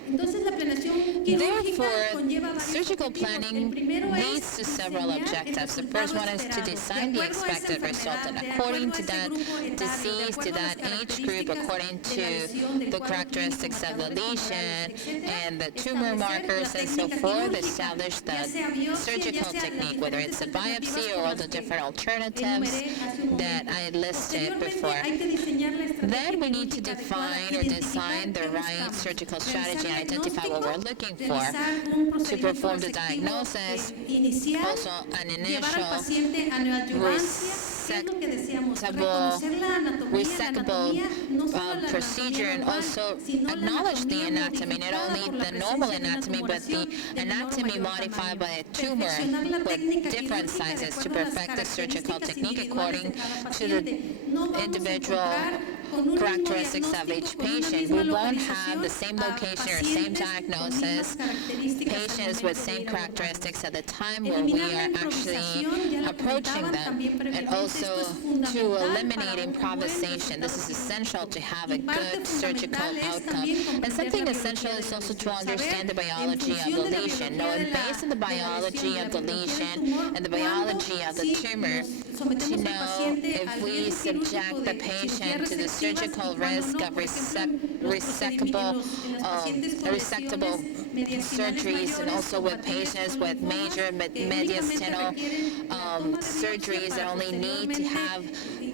Entonces, la planeación quirúrgica conlleva Therefore, varios surgical objetivos. planning El primero es leads to several diseñar el objectives. The resultado first one is to esperado. design De the acuerdo a esa expected result, enfermedad, and de according acuerdo a to ese that grupo etario, de disease, to acuerdo a las that age group, características according de la to lesión, del the cuadro characteristics clínico, of the marcadores lesion tumorales, etcétera, and the tumor establecer markers la and so técnica forth, quirúrgica, establish ya sea the biopsia, ya surgical sea las technique, whether diferentes it's a alternativas biopsy or por all las the que different alternatives enumeré hace un that momento. I listed Posteriormente, before. hay que diseñar la estrategia Then we need to quirúrgica adecuada, define or design the identificar qué right buscamos, surgical realizar strategy and identify what we're looking for realizar un to procedimiento perform the resectivo, diagnosis, inicial, also an llevar al initial paciente a neoadyuvancia, qué es lo que deseamos, reconocer la anatomía, no solo la procedure, anatomía and normal, also sino la acknowledge the anatomía anatomy, not modificada only por la the normal presencia de una anatomy, but the tumoración de menor o anatomy mayor modified tamaño. by a tumor Perfeccionar la técnica with different quirúrgica de sizes to acuerdo a las perfect the surgical características technique individuales according de cada to the paciente. No vamos a individual encontrar con un mismo characteristics of diagnóstico, each con una patient. misma We won't have localización the same a location or same pacientes con diagnosis, mismas características al patients with momento de same ir a characteristics at the time abordarlos. where we Eliminar la are actually improvisación, ya lo approaching comentaban them, también and previamente, also esto es to fundamental para eliminate un buen improvisation. This resultado is essential to have a Y parte good surgical fundamental es outcome. también And comprender something la essential biología is de la also to lesión. understand the Saber, en biology of función the de la lesion, biología knowing de la- based on the de la biology lesión, de la of the biología del lesion tumor, and the cuándo biology of the si tumor, nos to sometemos al know paciente if al we riesgo subject quirúrgico the de cirugías patient to the resectivas surgical y cuándo risk no. of Por ejemplo, en los resectable en los pacientes con resectable lesiones mediastinales surgeries, and mayores also with compatibles patients con with linfomas major que únicamente mediastinal requieren la toma de biopsia surgeries that para only need to have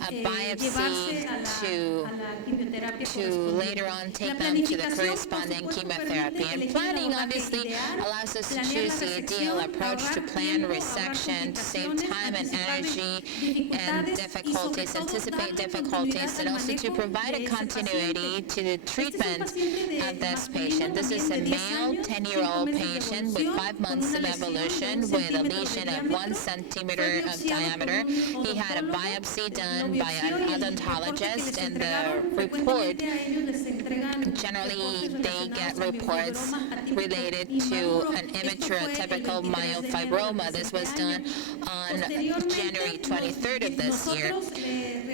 a biopsy llevarse a la quimioterapia to correspondiente. later on take La them to the planificación, corresponding por supuesto, chemotherapy. permite And elegir el planning abordaje obviously ideal, allows us to planear choose la the ideal resección, approach to ahorrar plan tiempo, resection, to save complicaciones, time and anticipar energy and dificultades y sobre difficulties, todo anticipate darle difficulties, continuidad and al also to manejo provide de a ese continuity paciente. to the treatment paciente de of this masculino patient. This is a también de 10 male años, 10-year-old 5 meses de patient with evolución, 5 months con of una lesión de evolution 1 with a centímetro de lesion of 1 diámetro. centimeter Fue of biopsiado por diameter. un He had a odontólogo, biopsy lo done by biopsió an y el reporte que odontologist, les and the entregaron, report frecuentemente a ellos les entregan generally reportes they get relacionados a reports miofibroma atípico related inmaduro. to an Esto immature fue el atypical 23 de enero del myofibroma. This was presente done año. on Posteriormente, January 23rd of this year. nosotros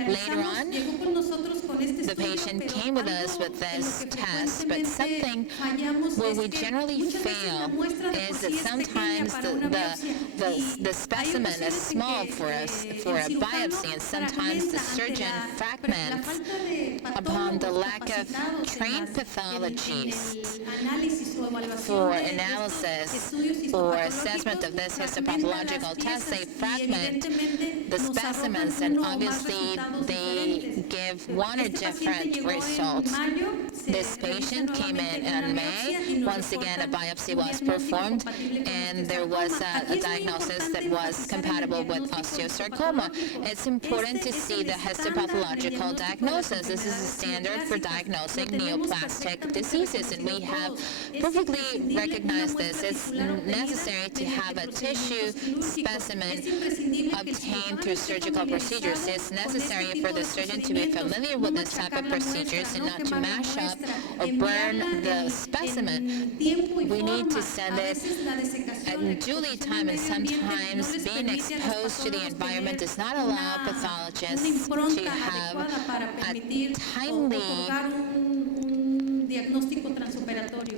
Later on, llegó con nosotros con este the estudio, patient pero came with algo us with en lo this que test, but something frecuentemente fallamos where es we que generally muchas veces la fail muestra de por is that sí es pequeña sometimes para una biopsia y the hay specimen is ocasiones en small que for us for el a cirujano biopsy, and sometimes the fragmenta ante surgeon la fragments falta de upon the patólogos lack of capacitados trained en pathologists el análisis o evaluación for de estos analysis estudios or histopatológicos, assessment of this fragmenta histopathological las test. They piezas y fragment evidentemente the nos specimens, arrojan and uno o más obviously resultados they diferentes. give one or Este paciente different llegó en results. mayo, se This realiza patient came nuevamente in una in biopsia y May. nos Once again, a reportan biopsy un was diagnóstico performed, compatible con and there was osteosarcoma. a Aquí es muy diagnosis that importante was enfatizar en el compatible with diagnóstico osteosarcoma. histopatológico. It's important to Este es see el the estándar del histopathological diagnóstico de las diagnosis. This is the enfermedades standard for neoplásicas. Lo diagnosing tenemos neoplastic perfectamente diseases, and we reconocido have todos. Es perfectly imprescindible una recognized this. muestra It's tisular obtenida necessary to mediante have a tissue procedimientos quirúrgicos. specimen Es imprescindible que el obtained cirujano through esté surgical procedures. familiarizado It's con este necessary tipo for de the surgeon to be procedimientos, familiar no with this type machacar of la procedures muestra, and no not to quemar la mash up muestra, or burn enviarla the specimen. en tiempo y We need to forma. send A it veces la desecación, at duly time, and sometimes being exposed to the environment does not allow pathologists to have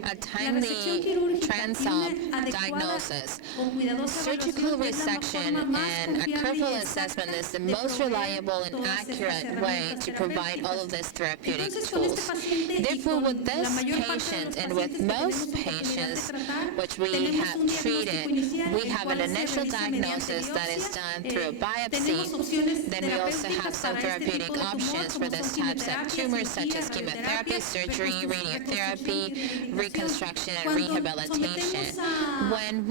a timely trans-op diagnosis. Surgical resection and a careful assessment is the most reliable and accurate way to provide all of these therapeutic tools. Therefore, with this patient and with most patients which we have treated, we have an initial diagnosis that is done through a biopsy. Then we also have some therapeutic options for these types of tumors, such as chemotherapy, surgery, radiotherapy, reconstruction, and rehabilitation. When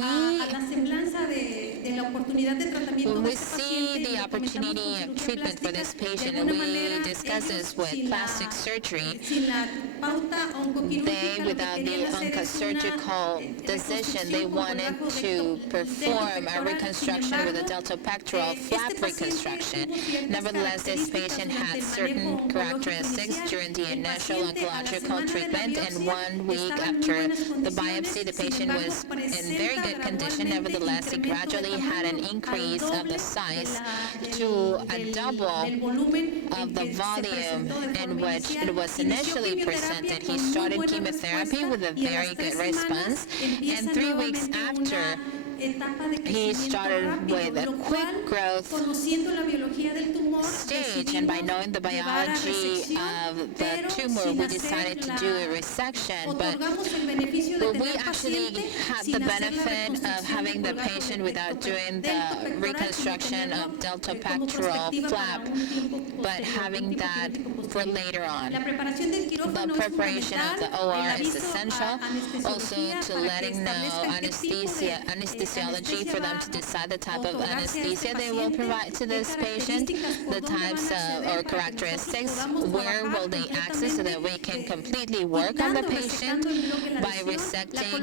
we see the opportunity of treatment for this patient, and we discuss this with plastic surgery, they, without the surgical decision. They wanted to perform a reconstruction with a deltopectoral flap reconstruction. Nevertheless, this patient had certain characteristics during the initial oncological treatment, and 1 week after the biopsy, the patient was in very good condition. Nevertheless, he gradually had an increase of the size to a double of the volume in which it was initially presented. He started chemotherapy with a very good response, and 3 weeks after, he started with a quick growth stage, and by knowing the biology of the tumor, we decided to do a resection. But we actually had the benefit of having the patient without doing the reconstruction of deltopectoral flap, but having that for later on. The preparation of the OR is essential, also to letting know anesthesiology for them to decide the type of anesthesia they will provide to this patient, the types or characteristics, where will they access so that we can completely work on the patient by resecting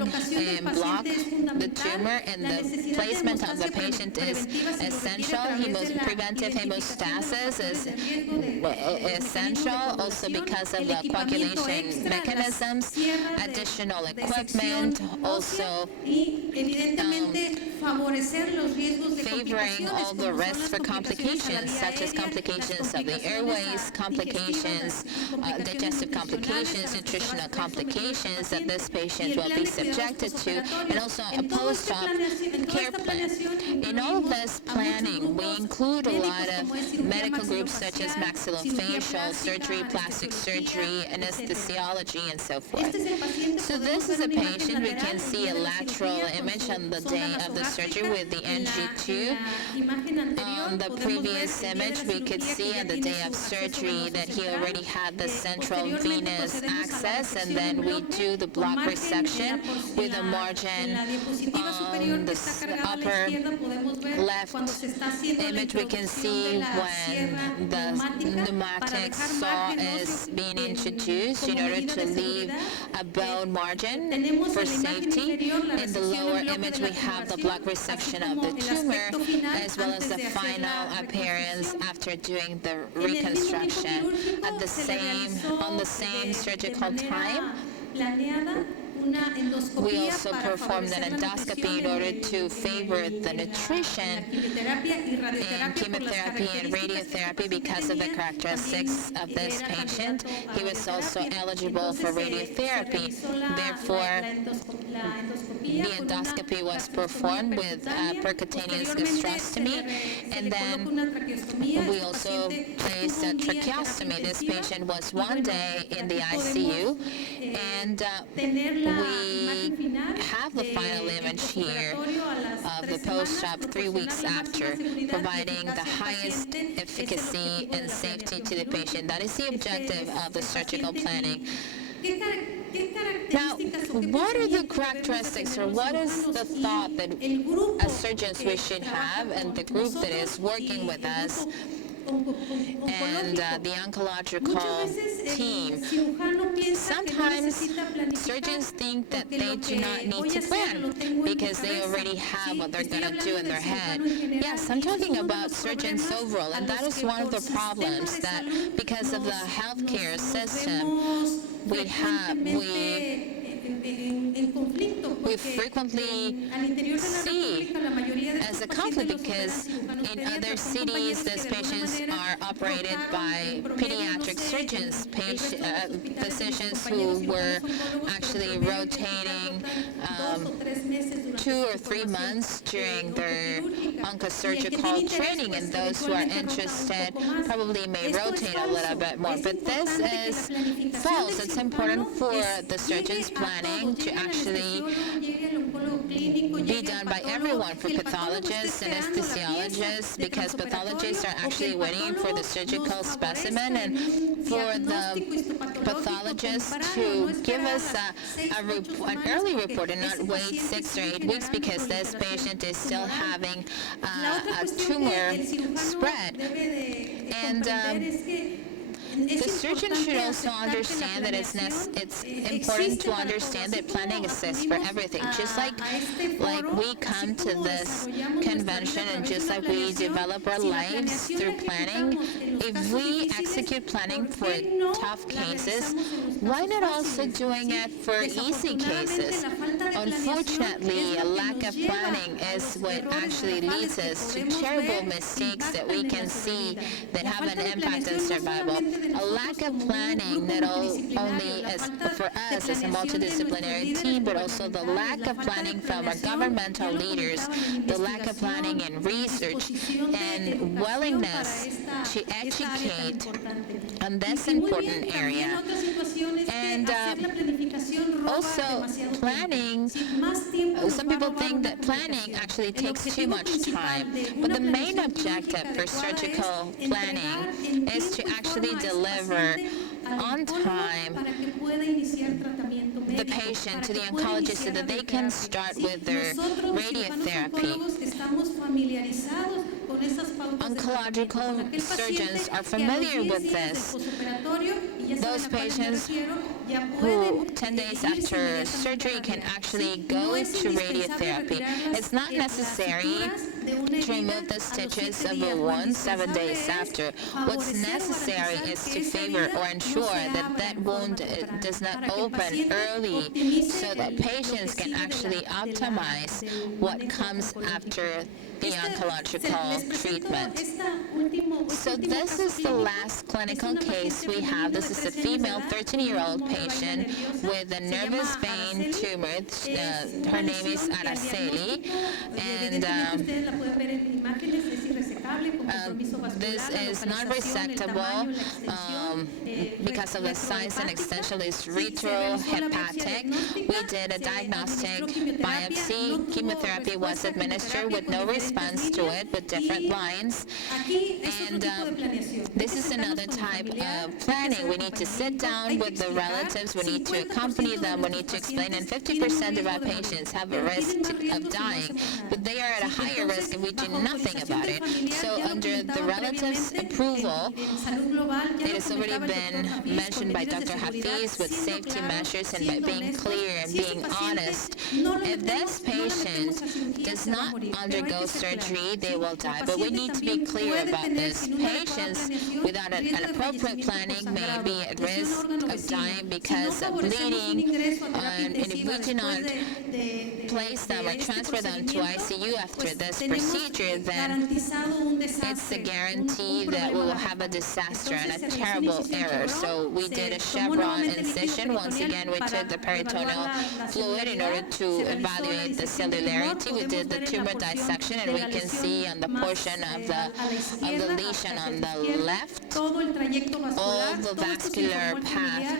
and block the tumor, and the placement of the patient is essential. Preventive hemostasis is essential, also because of the coagulation mechanisms, additional equipment, also favoring all the risks for complications, such as complications of the airways, complications, digestive complications, nutritional complications that this patient will be subjected to, and also a post-op care plan. In all of this planning, we include a lot of medical groups such as maxillofacial surgery, plastic surgery, anesthesiology, and so forth. So this is a patient. We can see a lateral image on the day of the surgery with the NG2. On the previous image, we could see on the day of surgery that he already had the central venous access, and then we do the block resection with a margin on the upper left image. We can see when the pneumatic saw is being introduced in order to leave a bone margin for safety. In the lower image, we have the block resection of the tumor, as well as the final appearance after doing the reconstruction. On the same surgical time, we also performed an endoscopy in order to favor the nutrition in chemotherapy and radiotherapy because of the characteristics of this patient. He was also eligible for radiotherapy. Therefore, the endoscopy was performed with percutaneous gastrostomy, and then we also placed a tracheostomy. This patient was 1 day in the ICU, and we have the final image here of the post-op 3 weeks after, providing the highest efficacy and safety to the patient. That is the objective of the surgical planning. Now, what are the characteristics, or what is the thought that as surgeons we should have, and the group that is working with us and the oncological team? Sometimes surgeons think that they do not need to plan because they already have what they're going to do in their head. Yes, I'm talking about surgeons overall, and that is one of the problems, that because of the healthcare system we frequently see as a conflict, because in other cities these patients are operated by pediatric surgeons, physicians who were actually rotating 2 or 3 months during their oncosurgical training, and those who are interested probably may rotate a little bit more. But this is false. It's important for the surgeon's planning to actually be done by everyone, for pathologists and anesthesiologists, because pathologists are actually waiting for the surgical specimen, and for the pathologist to give us an early report and not wait 6 or 8 weeks because this patient is still having a tumor spread. And The surgeon should also understand that it's important to understand that planning exists for everything. Just like we come to this convention and just like we develop our lives through planning, if we execute planning for tough cases, why not also doing it for easy cases? Unfortunately, a lack of planning is what actually leads us to terrible mistakes that we can see that have an impact on survival. A lack of planning not only for us as a multidisciplinary team, but also the lack of planning from our governmental leaders, the lack of planning in research, and willingness to educate on this important area. And also planning, some people think that planning actually takes too much time, but the main objective for surgical planning is to actually deliver on time the patient to the oncologist so that they can start with their radiotherapy. Oncological surgeons are familiar with this. Those patients who 10 days after surgery can actually go to radiotherapy. It's not necessary to remove the stitches of a wound 7 days after. What's necessary is to favor or ensure that that wound does not open early so that patients can actually optimize what comes after the oncological treatment. So this is the last clinical case we have. This is a female 13-year-old patient with a nervous vein tumor. Her name is Araceli, and this is not resectable because of the size and extension. It's retrohepatic. We did a diagnostic biopsy. Chemotherapy was administered with no response to it, with different lines. And this is another type of planning. We need to sit down with the relatives. We need to accompany them. We need to explain. And 50% of our patients have a risk of dying, but they are at a higher risk if we do nothing about it. So under the relatives' approval, it has already been mentioned by Dr. Hafiz with safety measures and by being clear and being honest. If this patient does not undergo surgery, they will die. But we need to be clear about this. Patients without an appropriate planning may be at risk of dying because of bleeding, and if we do not place them or transfer them to ICU after this procedure, then it's a guarantee that we will have a disaster and a terrible error. So we did a chevron incision. Once again, we took the peritoneal fluid in order to evaluate the cellularity. We did the tumor dissection, and we can see on the portion of the lesion on the left, all the vascular path.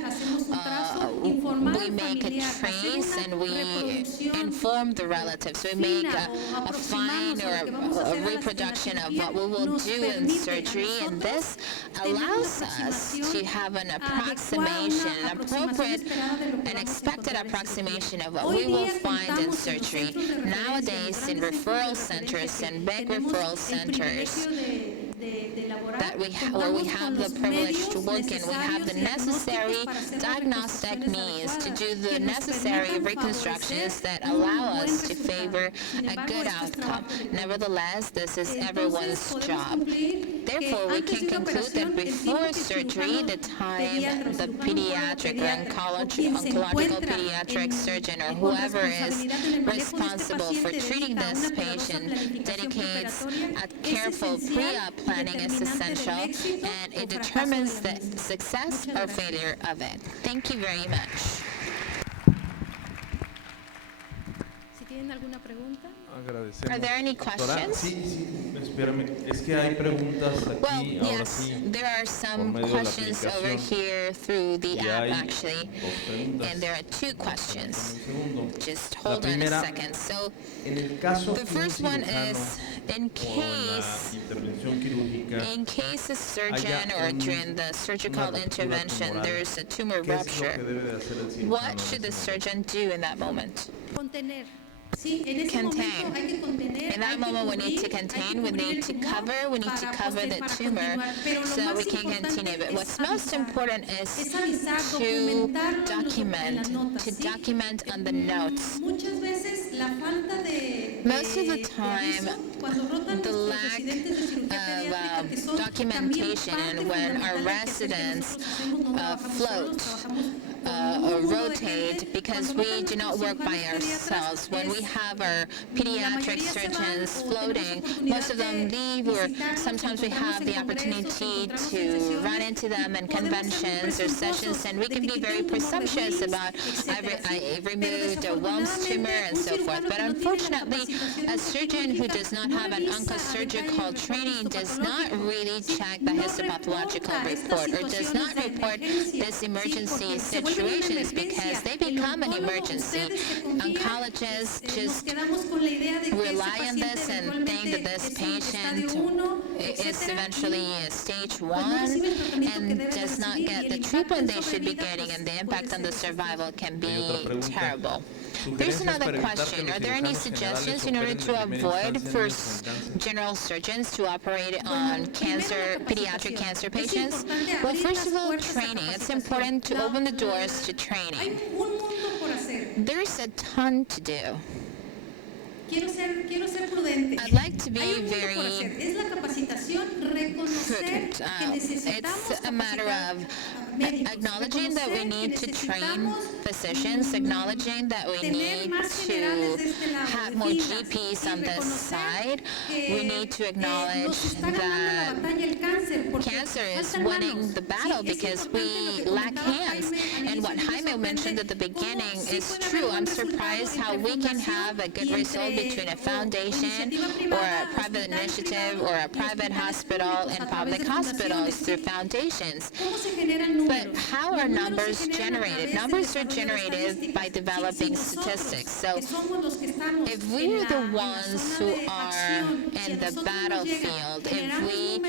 We make a trace and we inform the relatives. We make a fine or a reproduction of what we will do in surgery, and this allows us to have an approximation, an appropriate and expected approximation of what we will find in surgery. Nowadays, in referral centers and big referral centers where we have the privilege to work in, we have the necessary diagnostic means to do the necessary reconstructions that allow us to favor a good outcome. Nevertheless, this is everyone's job. Therefore, we can conclude that before surgery, the time the pediatric or oncological pediatric surgeon or whoever is responsible for treating this patient dedicates a careful pre-op planning is essential, and it determines the success or failure of it. Thank you very much. Are there any questions? Sí, espérame, es que hay preguntas aquí, Well, yes, there are some questions over here through the app actually, and there are two questions. Just hold on a second. So the first one is, in case a surgeon or during the surgical intervention there's a tumor rupture, what should the surgeon do in that moment? contain. In that moment, we need to contain, we need to cover the tumor so we can continue. But what's most important is to document on the notes. Most of the time, the lack of documentation when our residents float or rotate because we do not work by ourselves. When we have our pediatric surgeons floating, most of them leave, or sometimes we have the opportunity to run into them in conventions or sessions, and we can be very presumptuous about I removed a Wilms tumor and so forth. But unfortunately, a surgeon who does not have an oncosurgical training does not really check the histopathological report or does not report this emergency situations because they become an emergency. Oncologists just rely on this and think that this patient is eventually stage 1 and does not get the treatment they should be getting, and the impact on the survival can be terrible. There's another question. Are there any suggestions in order to avoid for general surgeons to operate on pediatric cancer patients? Well, first of all, training. It's important to open the doors to training. There's a ton to do. I'd like to be very prudent. It's a matter of acknowledging that we need to train physicians, acknowledging that we need to have more GPs on this side. We need to acknowledge that cancer is winning the battle because we lack hands. And what Jaime mentioned at the beginning is true. I'm surprised how we can have a good result between a foundation or a private initiative or a private hospital and public hospitals through foundations. But how are numbers generated? Numbers are generated by developing statistics. So if we're the ones who are in the battlefield, if we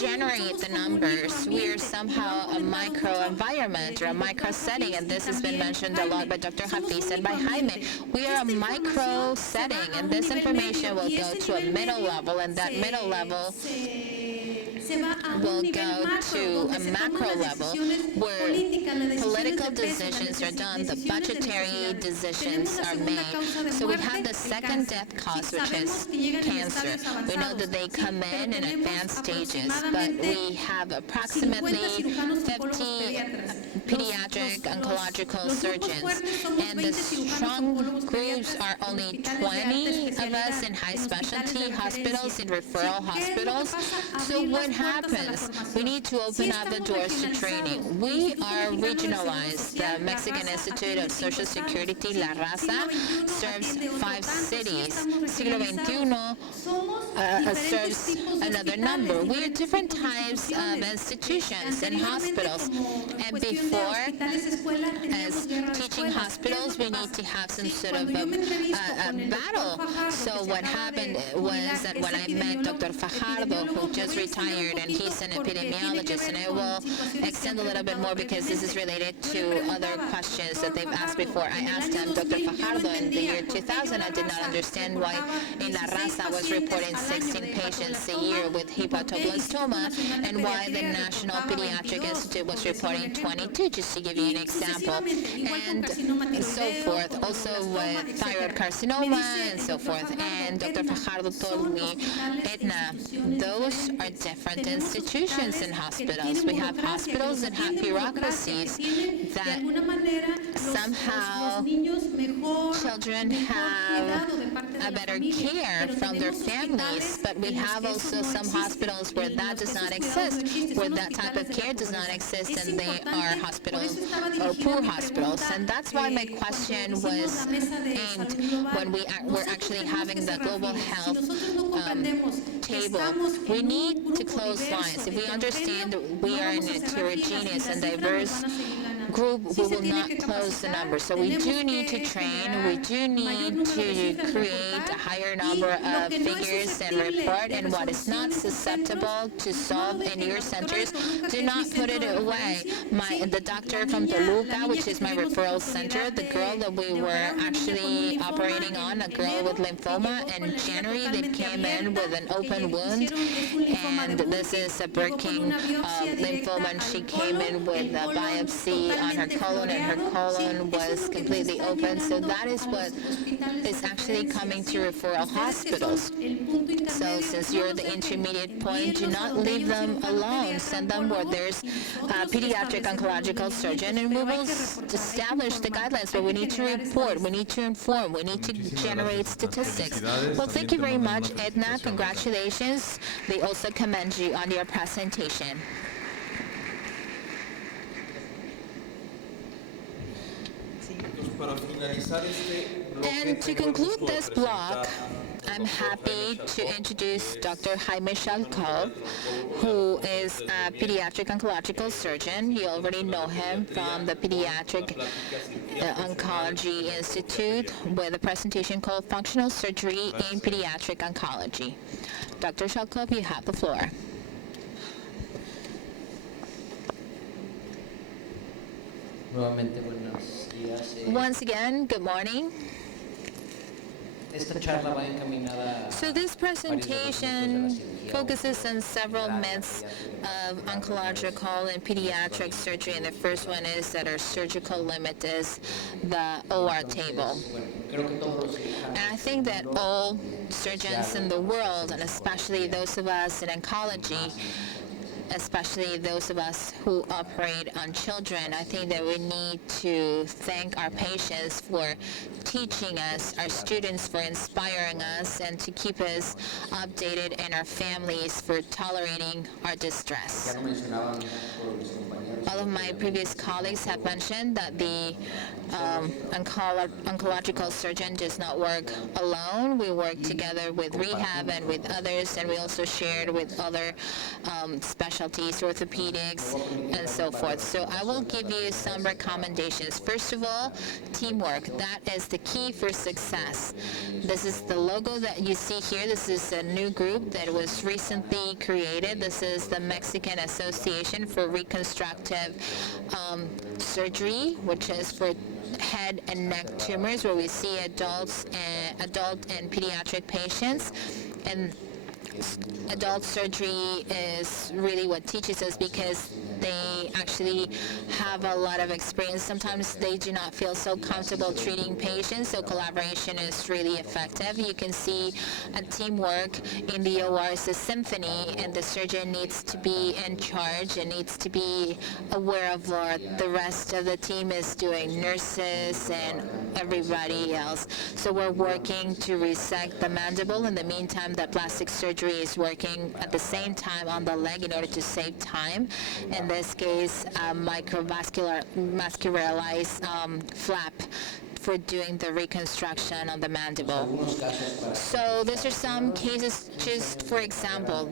generate the numbers, we are somehow a microenvironment or a micro setting, and this has been mentioned a lot by Dr. Hafiz and by Jaime. We are a micro setting, and this information will go to a middle level, and that middle level will go to a macro level where political decisions are done, the budgetary decisions are made. So we have the second death cause, which is cancer. We know that they come in advanced stages, but we have approximately 50 pediatric oncological surgeons, and the strong groups are only 20 of us in high specialty hospitals, in referral hospitals. So what happens? We need to open up the doors to training. We are regionalized. The Mexican Institute of Social Security, La Raza, serves 5 cities. Siglo XXI serves another number. We are different types of institutions and hospitals. And before, as teaching hospitals, we need to have some sort of a battle. So what happened was that when I met Dr. Fajardo, who just retired, and he's an epidemiologist, and I will extend a little bit more because this is related to other questions that they've asked before. I asked him, Dr. Fajardo, in the year 2000, I did not understand why in La Raza was reporting 16 patients a year with hepatoblastoma, and why the National Pediatric Institute was reporting 22, just to give you an example, and so forth. Also with thyroid carcinoma and so forth. And Dr. Fajardo told me, Edna, those are different institutions and hospitals. We have hospitals that have bureaucracies that somehow children have a better care from their families, but we have also some hospitals where that does not exist, where that type of care does not exist, and they are hospitals or poor hospitals. And that's why my question was aimed when we're actually having the global health table. We need to close lines. If we understand that we are in a heterogeneous and diverse group, we will not close the number. So we do need to train, we do need to create a higher number of figures and report, and what is not susceptible to solve in your centers, do not put it away. The doctor from Toluca, which is my referral center, the girl that we were actually operating on, a girl with lymphoma, in January they came in with an open wound, and this is a Burkitt lymphoma, and she came in with a biopsy on her colon, and her colon was completely open. So that is what is actually coming to referral hospitals. So since you're the intermediate point, do not leave them alone. Send them where there's a pediatric oncological surgeon, and we will establish the guidelines, but we need to report, we need to inform, we need to generate statistics. Well, thank you very much, Edna. Congratulations. They also commend you on your presentation. And to conclude this block, I'm happy to introduce Dr. Jaime Shalkov, who is a pediatric oncological surgeon. You already know him from the Pediatric Oncology Institute with a presentation called Functional Surgery in Pediatric Oncology. Dr. Shalkov, you have the floor. Once again, good morning. So this presentation focuses on several myths of oncological and pediatric surgery, and the first one is that our surgical limit is the OR table. And I think that all surgeons in the world, and especially those of us in oncology, especially those of us who operate on children, I think that we need to thank our patients for teaching us, our students for inspiring us, and to keep us updated, and our families for tolerating our distress. All of my previous colleagues have mentioned that the oncological surgeon does not work alone. We work together with rehab and with others, and we also shared with other specialties, orthopedics, and so forth. So I will give you some recommendations. First of all, teamwork. That is the key for success. This is the logo that you see here. This is a new group that was recently created. This is the Mexican Association for Reconstructive Surgery, which is for head and neck tumors, where we see adult and pediatric patients. And adult surgery is really what teaches us, because they actually have a lot of experience. Sometimes they do not feel so comfortable treating patients, so collaboration is really effective. You can see a teamwork in the OR is a symphony, and the surgeon needs to be in charge and needs to be aware of what the rest of the team is doing, nurses and everybody else. So we're working to resect the mandible. In the meantime, the plastic surgery is working at the same time on the leg in order to save time. In this case, microvascularized flap for doing the reconstruction on the mandible. So these are some cases. Just for example,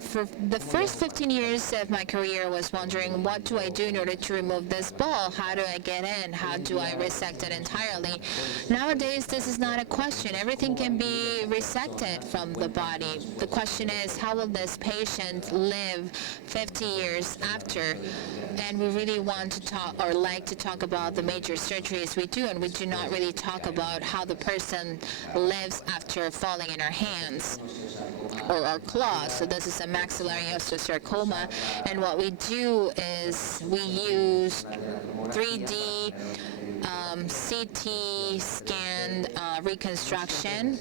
for the first 15 years of my career, I was wondering, what do I do in order to remove this ball? How do I get in? How do I resect it entirely? Nowadays, this is not a question. Everything can be resected from the body. The question is, how will this patient live 50 years after? And we really want to talk, or like to talk about the major surgeries we do, and we do not really talk about how the person lives after falling in our hands or our claws. So this is a maxillary osteosarcoma, and what we do is we use 3D CT scanned reconstruction.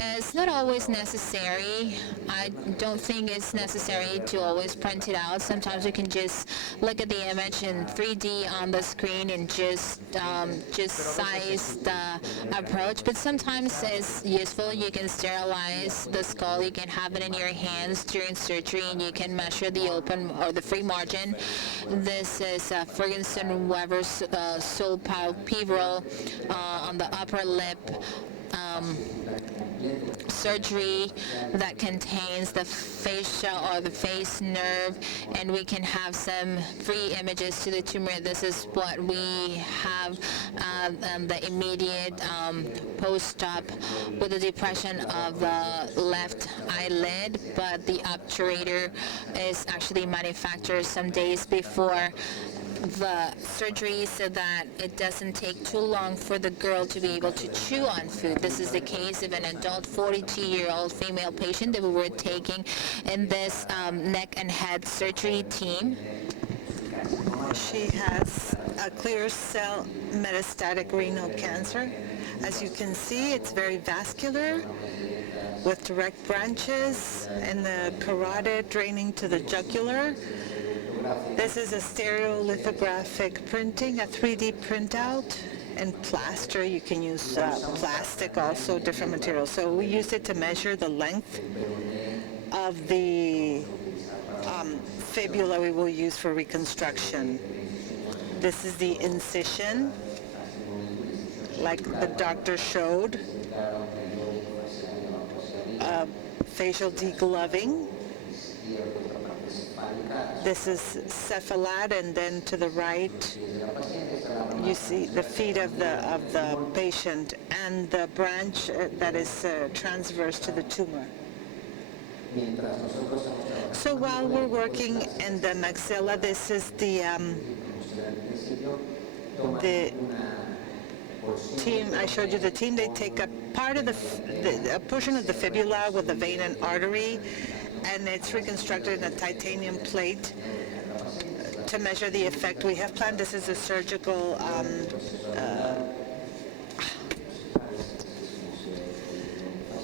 It's not always necessary. I don't think it's necessary to always print it out. Sometimes you can just look at the image in 3D on the screen and just size the approach. But sometimes it's useful. You can sterilize the skull. You can have it in your hands during surgery, and you can measure the open or the free margin. This is Ferguson-Weber subpalpebral on the upper lip surgery that contains the facial or the face nerve, and we can have some free images to the tumor. This is what we have, the immediate post-op with the depression of the left eyelid, but the obturator is actually manufactured some days before the surgery so that it doesn't take too long for the girl to be able to chew on food. This is the case of an adult 42-year-old female patient that we were taking in this neck and head surgery team. She has a clear cell metastatic renal cancer. As you can see, it's very vascular with direct branches in the carotid draining to the jugular. This is a stereolithographic printing, a 3D printout, and plaster. You can use plastic also, different materials. So we used it to measure the length of the fibula we will use for reconstruction. This is the incision, like the doctor showed. Facial degloving. This is cephalad, and then to the right you see the feet of the patient and the branch that is transverse to the tumor. So while we're working in the maxilla, this is the team. I showed you the team. They take a part of a portion of the fibula with a vein and artery, and it's reconstructed in a titanium plate to measure the effect we have planned. This is a surgical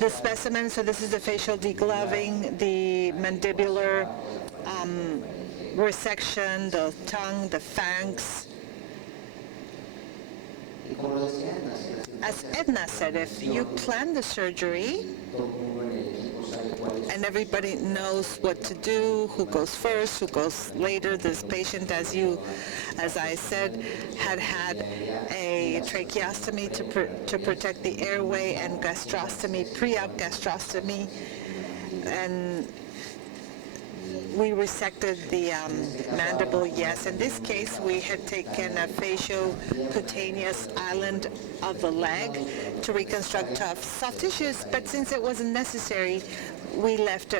the specimen. So this is the facial degloving, the mandibular resection, the tongue, the pharynx. As Edna said, if you plan the surgery and everybody knows what to do, who goes first, who goes later. This patient, as I said, had a tracheostomy to protect the airway and gastrostomy, pre-op gastrostomy, and we resected the mandible, yes. In this case, we had taken a faciocutaneous island of the leg to reconstruct soft tissues, but since it wasn't necessary, we put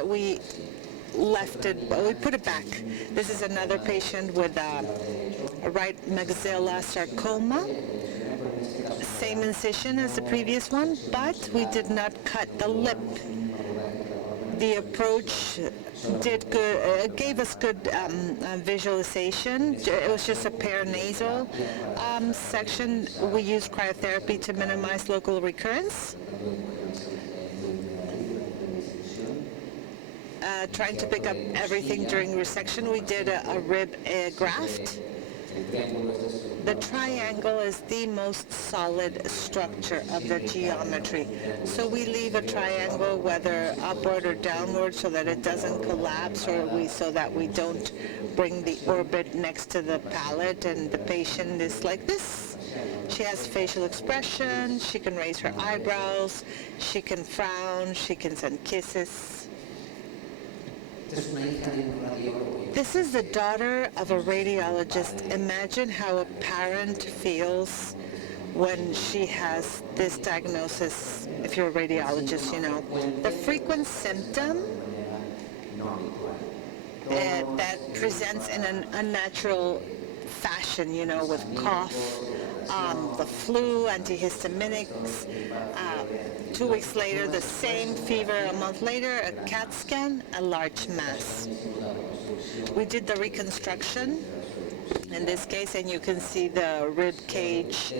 it back. This is another patient with a right maxilla sarcoma. Same incision as the previous one, but we did not cut the lip. The approach did good, gave us good visualization. It was just a paranasal section. We used cryotherapy to minimize local recurrence. Trying to pick up everything during resection, we did a rib graft. The triangle is the most solid structure of the geometry. So we leave a triangle, whether upward or downward, so that it doesn't collapse, or so that we don't bring the orbit next to the palate, and the patient is like this. She has facial expression, she can raise her eyebrows, she can frown, she can send kisses. This is the daughter of a radiologist. Imagine how a parent feels when she has this diagnosis, if you're a radiologist, you know. The frequent symptom that presents in an unnatural fashion, you know, with cough, the flu, antihistaminics. 2 weeks later, the same fever. A month later, a CAT scan, a large mass. We did the reconstruction in this case, and you can see the rib cage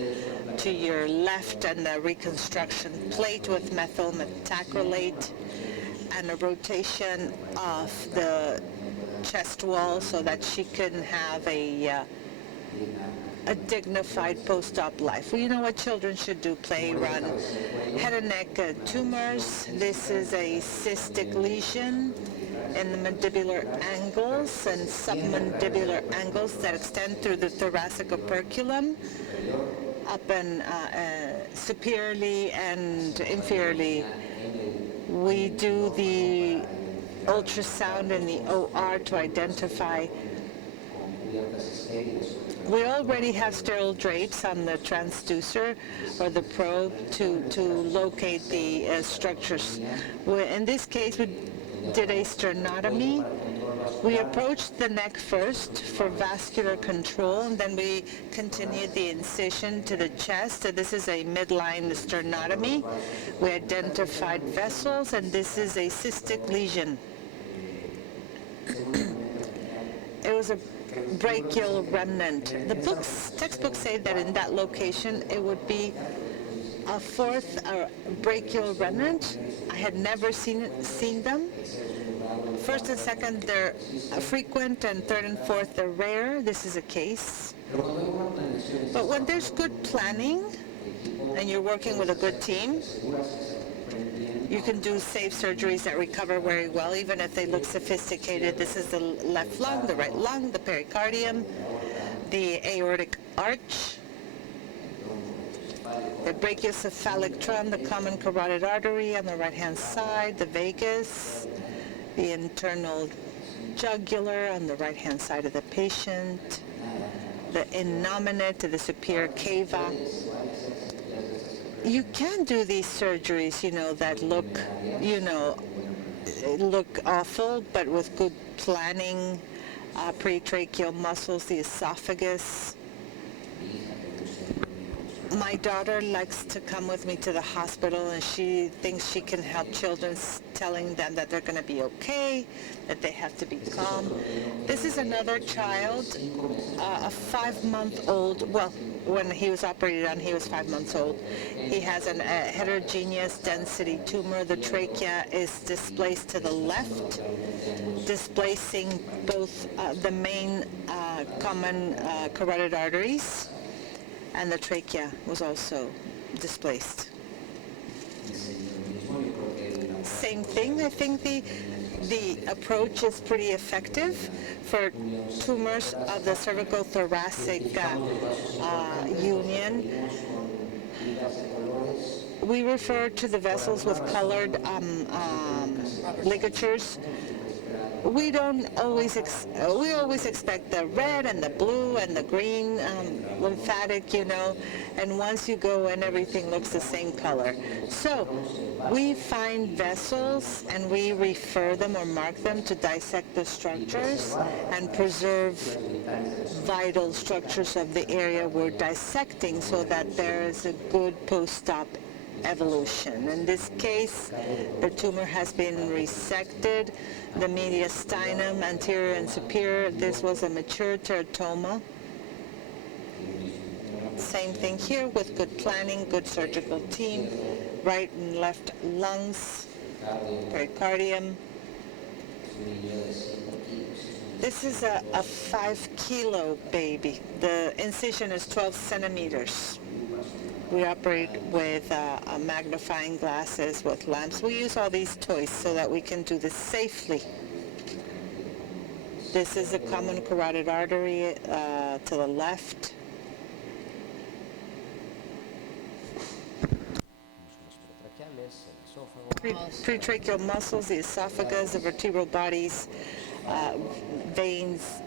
to your left and the reconstruction plate with methyl methacrylate and a rotation of the chest wall so that she can have a dignified post-op life. Well, you know what children should do: play, run. Head and neck tumors. This is a cystic lesion in the mandibular angles and submandibular angles that extend through the thoracic operculum. up and superiorly and inferiorly. We do the ultrasound and the OR to identify. We already have sterile drapes on the transducer or the probe to locate the structures. In this case, we did a sternotomy. We approached the neck first for vascular control, and then we continued the incision to the chest. So this is a midline sternotomy. We identified vessels, and this is a cystic lesion. It was a brachial remnant. The textbooks say that in that location it would be a fourth brachial remnant. I had never seen them. First and second, they're frequent, and third and fourth, they're rare. This is a case. But when there's good planning and you're working with a good team, you can do safe surgeries that recover very well, even if they look sophisticated. This is the left lung, the right lung, the pericardium, the aortic arch, the brachiocephalic trunk, the common carotid artery on the right-hand side, the vagus, the internal jugular on the right-hand side of the patient, the innominate to the superior cava. You can do these surgeries, that look, look awful, but with good planning, pretracheal muscles, the esophagus. My daughter likes to come with me to the hospital, and she thinks she can help children, telling them that they're going to be okay, that they have to be calm. This is another child, a 5-month-old. Well, when he was operated on, he was 5 months old. He has a heterogeneous density tumor. The trachea is displaced to the left, displacing both the main common carotid arteries, and the trachea was also displaced. Same thing. I think the approach is pretty effective for tumors of the cervicothoracic union. We refer to the vessels with colored ligatures. We don't always we always expect the red and the blue and the green lymphatic, and once you go in, everything looks the same color. So we find vessels and we refer them or mark them to dissect the structures and preserve vital structures of the area we're dissecting so that there is a good post-op evolution. In this case, the tumor has been resected, the mediastinum, anterior and superior. This was a mature teratoma. Same thing here with good planning, good surgical team, right and left lungs, pericardium. This is a 5-kilo baby. The incision is 12 centimeters. We operate with magnifying glasses, with lamps. We use all these toys so that we can do this safely. This is a common carotid artery to the left. Pretracheal muscles, the esophagus, the vertebral bodies, veins,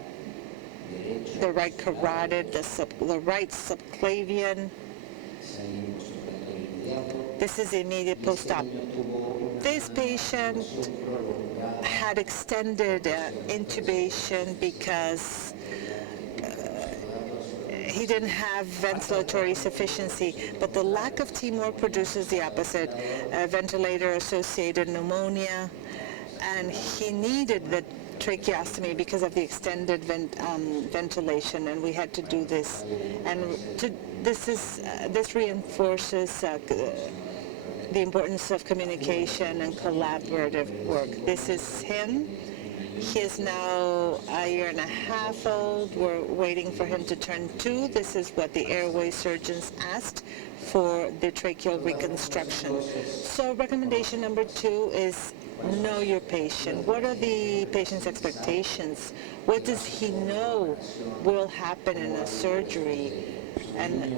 the right carotid, the right subclavian. This is the immediate post-op. This patient had extended intubation because he didn't have ventilatory sufficiency, but the lack of teamwork produces the opposite, ventilator-associated pneumonia, and he needed the tracheostomy because of the extended ventilation, and we had to do this. And this reinforces the importance of communication and collaborative work. This is him. He is now a year and a half old. We're waiting for him to turn 2. This is what the airway surgeons asked for the tracheal reconstruction. So recommendation number 2 is know your patient. What are the patient's expectations? What does he know will happen in a surgery? And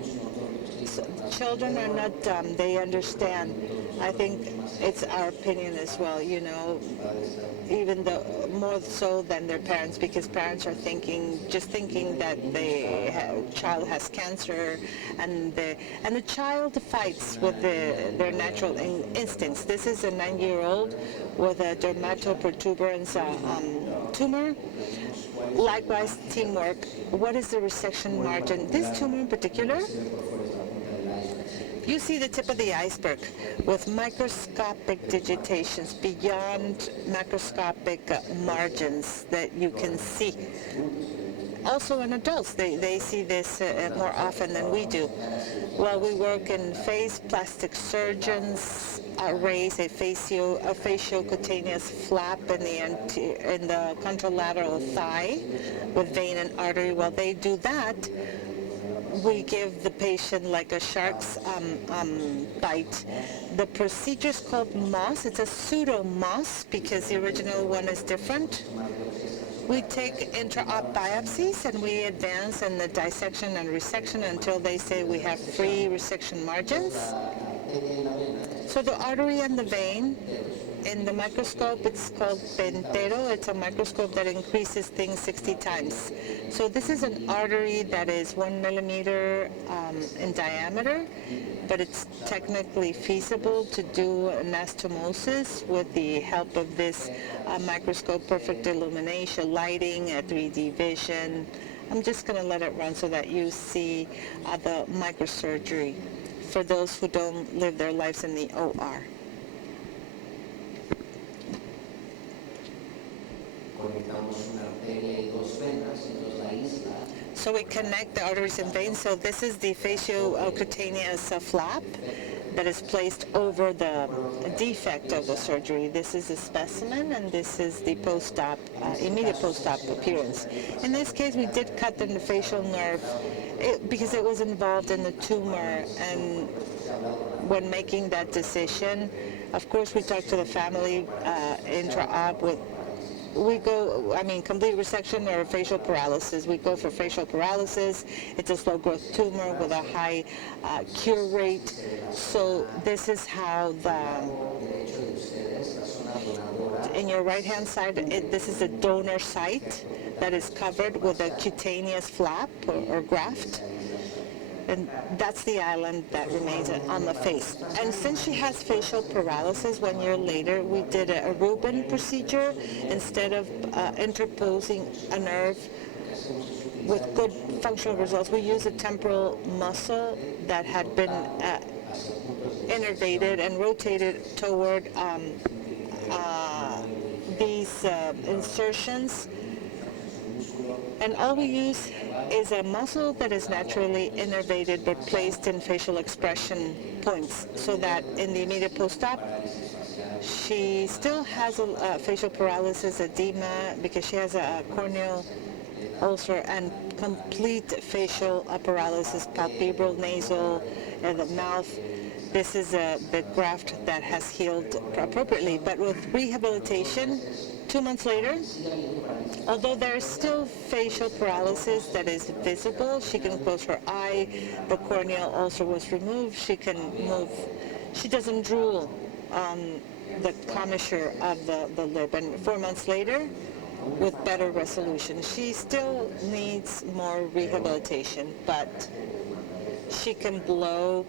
children are not dumb. They understand. I think it's our opinion as well, you know, even though more so than their parents, because parents are just thinking that the child has cancer, and the child fights with their natural instincts. This is a 9-year-old with a dermatoprotuberance tumor. Likewise, teamwork. What is the resection margin? This tumor in particular, you see the tip of the iceberg with microscopic digitations beyond macroscopic margins that you can see. Also in adults, they see this more often than we do. Well, we work in face plastic surgeons, raise a faciocutaneous flap in the contralateral thigh with vein and artery. While they do that, we give the patient like a shark's bite. The procedure is called MOS. It's a pseudo-MOS because the original one is different. We take intra-op biopsies and we advance in the dissection and resection until they say we have free resection margins. So the artery and the vein, in the microscope, it's called pentero. It's a microscope that increases things 60 times. So this is an artery that is 1 millimeter in diameter, but it's technically feasible to do anastomosis with the help of this microscope, perfect illumination, lighting, 3D vision. I'm just going to let it run so that you see the microsurgery for those who don't live their lives in the OR. So we connect the arteries and veins. So this is the faciocutaneous flap that is placed over the defect of the surgery. This is a specimen, and this is the post-op, immediate post-op appearance. In this case, we did cut the facial nerve because it was involved in the tumor, and when making that decision, of course, we talked to the family intra-op with complete resection or facial paralysis. We go for facial paralysis. It's a slow growth tumor with a high cure rate. So this is how in your right-hand side, this is the donor site that is covered with a cutaneous flap or graft. And that's the island that remains on the face. And since she has facial paralysis, 1 year later, we did a Rubin procedure. Instead of interposing a nerve with good functional results, we used a temporal muscle that had been innervated and rotated toward these insertions. And all we use is a muscle that is naturally innervated but placed in facial expression points, so that in the immediate post-op, she still has a facial paralysis, edema, because she has a corneal ulcer, and complete facial paralysis, palpebral, nasal, and the mouth. This is the graft that has healed appropriately. But with rehabilitation, 2 months later, although there is still facial paralysis that is visible, she can close her eye, the corneal ulcer was removed, she can move, she doesn't drool on the commissure of the lip. And 4 months later, with better resolution, she still needs more rehabilitation, but she can blow,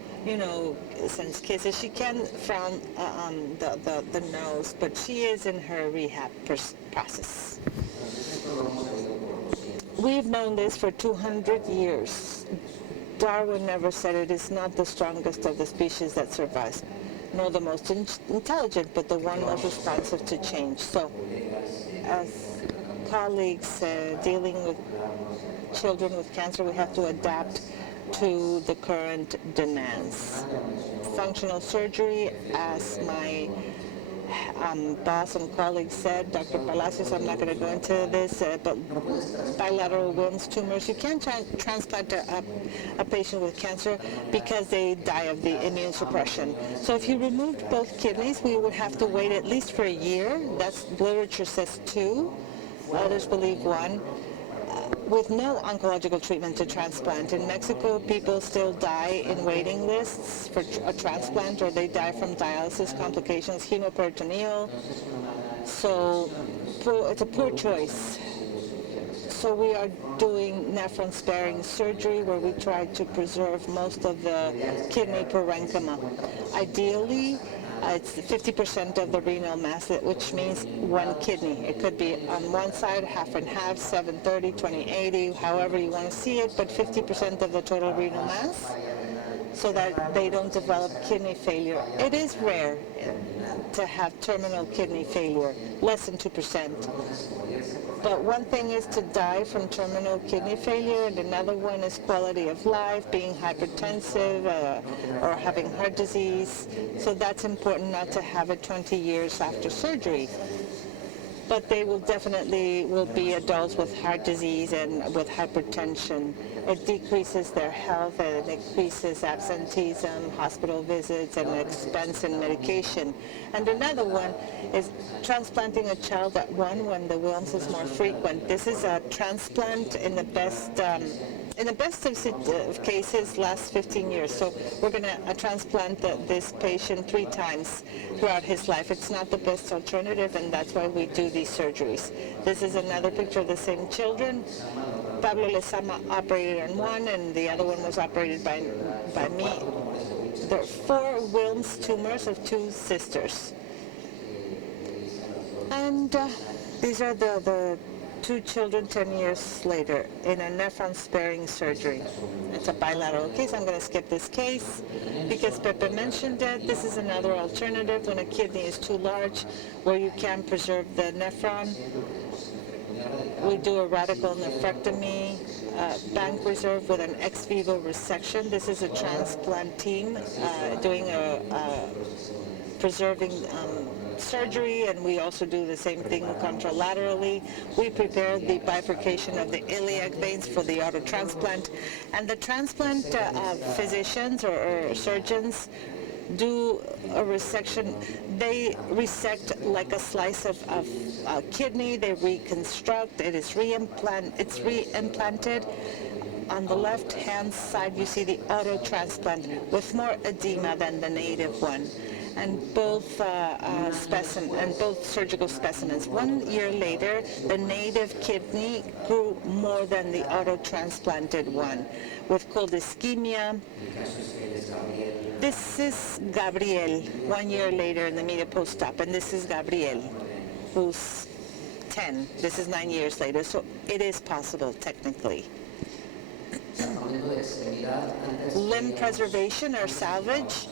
sends kisses. She can frown on the nose, but she is in her rehab process. We've known this for 200 years. Darwin never said it is not the strongest of the species that survives, nor the most intelligent, but the one most responsive to change. So, as colleagues dealing with children with cancer, we have to adapt to the current demands. Functional surgery, as my boss and colleague said, Dr. Palacios, I'm not going to go into this, but bilateral Wilms tumors, you can't transplant a patient with cancer because they die of the immune suppression. So if you removed both kidneys, we would have to wait at least for a year. That's literature says 2. Others believe 1. with no oncological treatment to transplant. In Mexico, people still die in waiting lists for a transplant, or they die from dialysis complications, hemoperitoneal. So it's a poor choice. So we are doing nephron-sparing surgery where we try to preserve most of the kidney parenchyma. Ideally, it's 50% of the renal mass, which means one kidney. It could be on one side, half and half, 730, 2080, however you want to see it, but 50% of the total renal mass so that they don't develop kidney failure. It is rare to have terminal kidney failure, less than 2%. But one thing is to die from terminal kidney failure, and another one is quality of life, being hypertensive or having heart disease. So that's important not to have it 20 years after surgery. But they will definitely be adults with heart disease and with hypertension. It decreases their health and it increases absenteeism, hospital visits, and expense in medication. And another one is transplanting a child at 1 when the Wilms is more frequent. This is a transplant in the best of cases lasts 15 years. So we're going to transplant this patient 3 times throughout his life. It's not the best alternative, and that's why we do these surgeries. This is another picture of the same children. Pablo Lezama operated on one, and the other one was operated by me. There are 4 Wilms tumors of 2 sisters. And these are the 2 children 10 years later in a nephron-sparing surgery. It's a bilateral case. I'm going to skip this case because Pepe mentioned it. This is another alternative when a kidney is too large where you can preserve the nephron. We do a radical nephrectomy, bank reserve with an ex vivo resection. This is a transplant team doing a preserving surgery, and we also do the same thing contralaterally. We prepare the bifurcation of the iliac veins for the auto transplant, and the transplant physicians or surgeons do a resection. They resect like a slice of kidney. They reconstruct. It's reimplanted. On the left-hand side, you see the auto transplant with more edema than the native one. And both both surgical specimens. 1 year later, the native kidney grew more than the auto-transplanted one, with cold ischemia. This is Gabriel, 1 year later in the media post-op, and this is Gabriel, who's 10. This is 9 years later, so it is possible, technically. Limb preservation or salvage.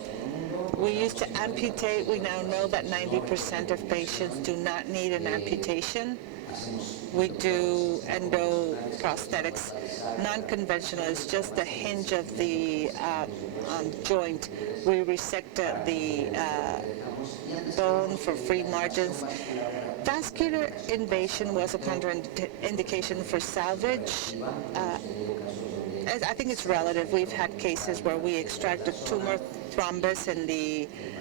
We used to amputate. We now know that 90% of patients do not need an amputation. We do endoprosthetics. Non-conventional is just the hinge of the joint. We resect the bone for free margins. Vascular invasion was a contraindication for salvage. I think it's relative. We've had cases where we extract a tumor thrombus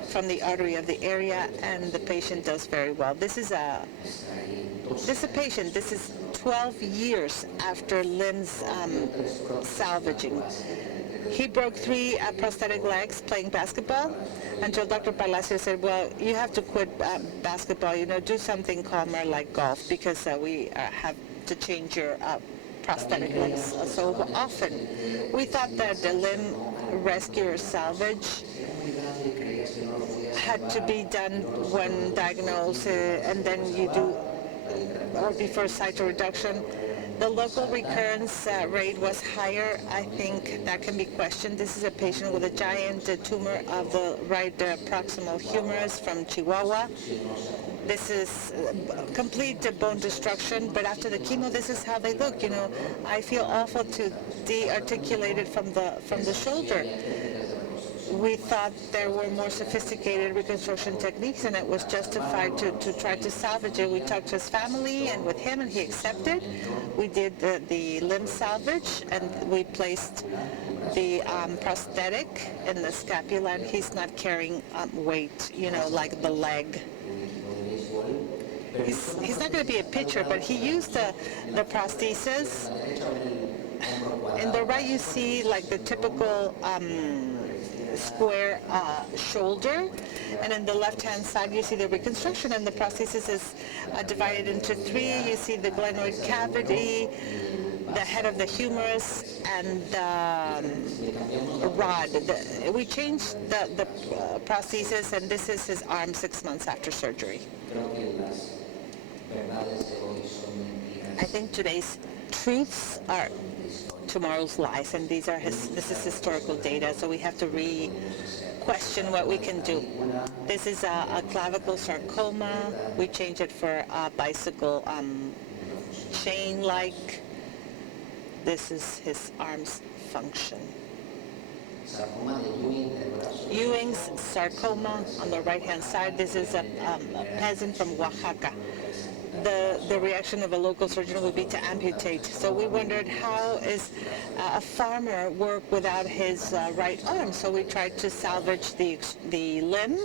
from the artery of the area, and the patient does very well. This is a patient. This is 12 years after limbs salvaging. He broke 3 prosthetic legs playing basketball until Dr. Palacio said, well, you have to quit basketball, do something calmer like golf, because we have to change your prosthetic legs so often. We thought that the limb rescue or salvage had to be done when diagnosed, and then you do, or before cytoreduction. The local recurrence rate was higher. I think that can be questioned. This is a patient with a giant tumor of the right proximal humerus from Chihuahua. This is complete bone destruction, but after the chemo, this is how they look. I feel awful to de-articulate it from the shoulder. We thought there were more sophisticated reconstruction techniques, and it was justified to try to salvage it. We talked to his family and with him, and he accepted. We did the limb salvage, and we placed the prosthetic in the scapula, and he's not carrying weight, like the leg. he's not going to be a pitcher, but he used the prosthesis. In the right, you see like the typical square shoulder, and in the left-hand side, you see the reconstruction, and the prosthesis is divided into three. You see the glenoid cavity, the head of the humerus, and the rod. We changed the prosthesis, and this is his arm 6 months after surgery. I think today's truths are tomorrow's lies, and this is historical data, so we have to question what we can do. This is a clavicle sarcoma. We changed it for a bicycle chain-like. This is his arm's function. Ewing's sarcoma on the right-hand side. This is a peasant from Oaxaca. The reaction of a local surgeon would be to amputate. So we wondered, how is a farmer work without his right arm? So we tried to salvage the limb.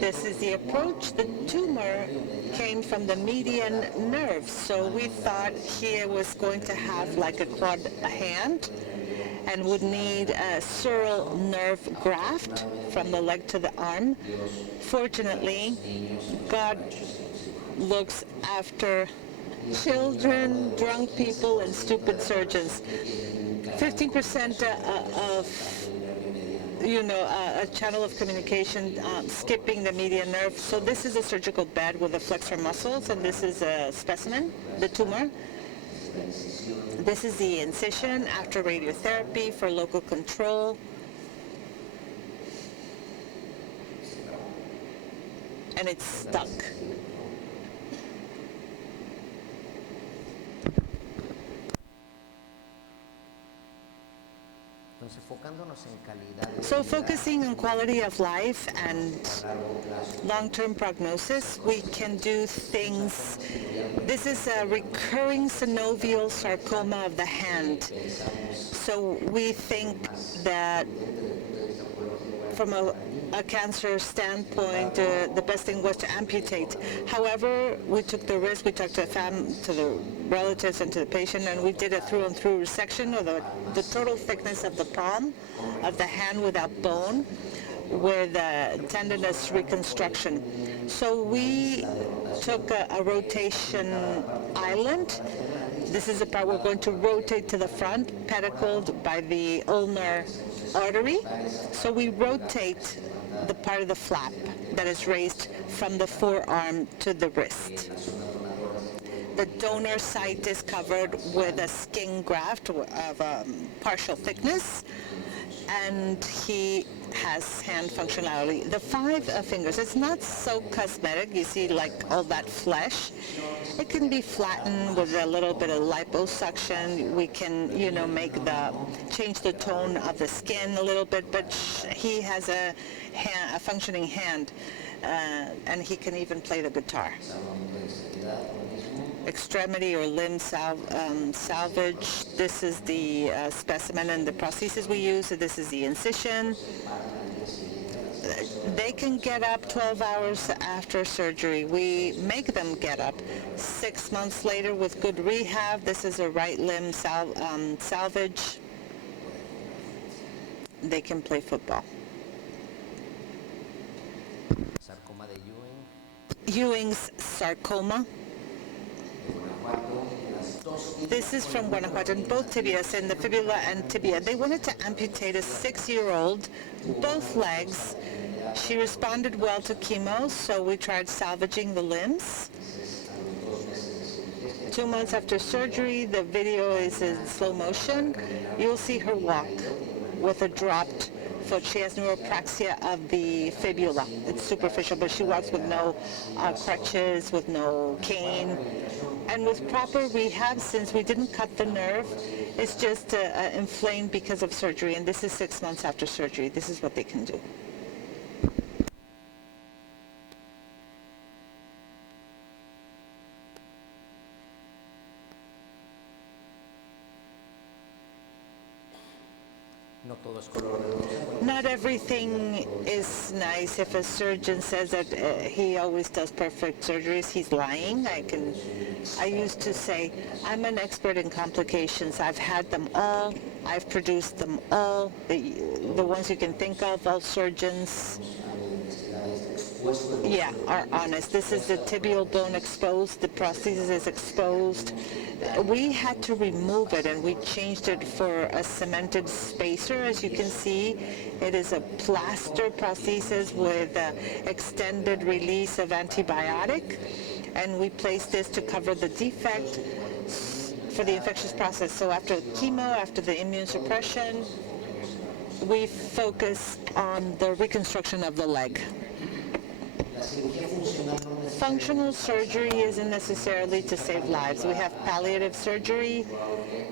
This is the approach. The tumor came from the median nerve. So we thought he was going to have like a hand and would need a sural nerve graft from the leg to the arm. Fortunately, God looks after children, drunk people, and stupid surgeons. 15% of a channel of communication skipping the median nerve. So this is a surgical bed with the flexor muscles, and this is a specimen, the tumor. This is the incision after radiotherapy for local control. And it's stuck. So focusing on quality of life and long-term prognosis, we can do things. This is a recurring synovial sarcoma of the hand. So we think that from a cancer standpoint, the best thing was to amputate. However, we took the risk. We talked to the relatives and to the patient, and we did a through-and-through resection of the total thickness of the palm of the hand without bone, with tendinous reconstruction. So we took a rotation island. This is the part we're going to rotate to the front, pedicled by the ulnar artery. So we rotate the part of the flap that is raised from the forearm to the wrist. The donor site is covered with a skin graft of partial thickness, and he has hand functionality. The 5 fingers, it's not so cosmetic. You see like all that flesh. It can be flattened with a little bit of liposuction. We can, change the tone of the skin a little bit, but he has a functioning hand, and he can even play the guitar. Extremity or limb salvage. This is the specimen and the prosthesis we use. So this is the incision. They can get up 12 hours after surgery. We make them get up 6 months later with good rehab. This is a right limb salvage. They can play football. Sarcoma de Ewing. Ewing's sarcoma. This is from Guanajuato, in both tibias, in the fibula and tibia. They wanted to amputate a 6-year-old, both legs. She responded well to chemo, so we tried salvaging the limbs. 2 months after surgery, the video is in slow motion. You'll see her walk with a dropped foot. She has neuropraxia of the fibula. It's superficial, but she walks with no crutches, with no cane. And with proper rehab, since we didn't cut the nerve, it's just inflamed because of surgery. And this is 6 months after surgery. This is what they can do. Not everything is nice. If a surgeon says that he always does perfect surgeries, he's lying. I used to say, I'm an expert in complications. I've had them all. I've produced them all. The ones you can think of, all surgeons, yeah, are honest. This is the tibial bone exposed. The prosthesis is exposed. We had to remove it, and we changed it for a cemented spacer. As you can see, it is a plaster prosthesis with extended release of antibiotic, and we placed this to cover the defect for the infectious process. So after chemo, after the immune suppression, we focus on the reconstruction of the leg. Functional surgery isn't necessarily to save lives. We have palliative surgery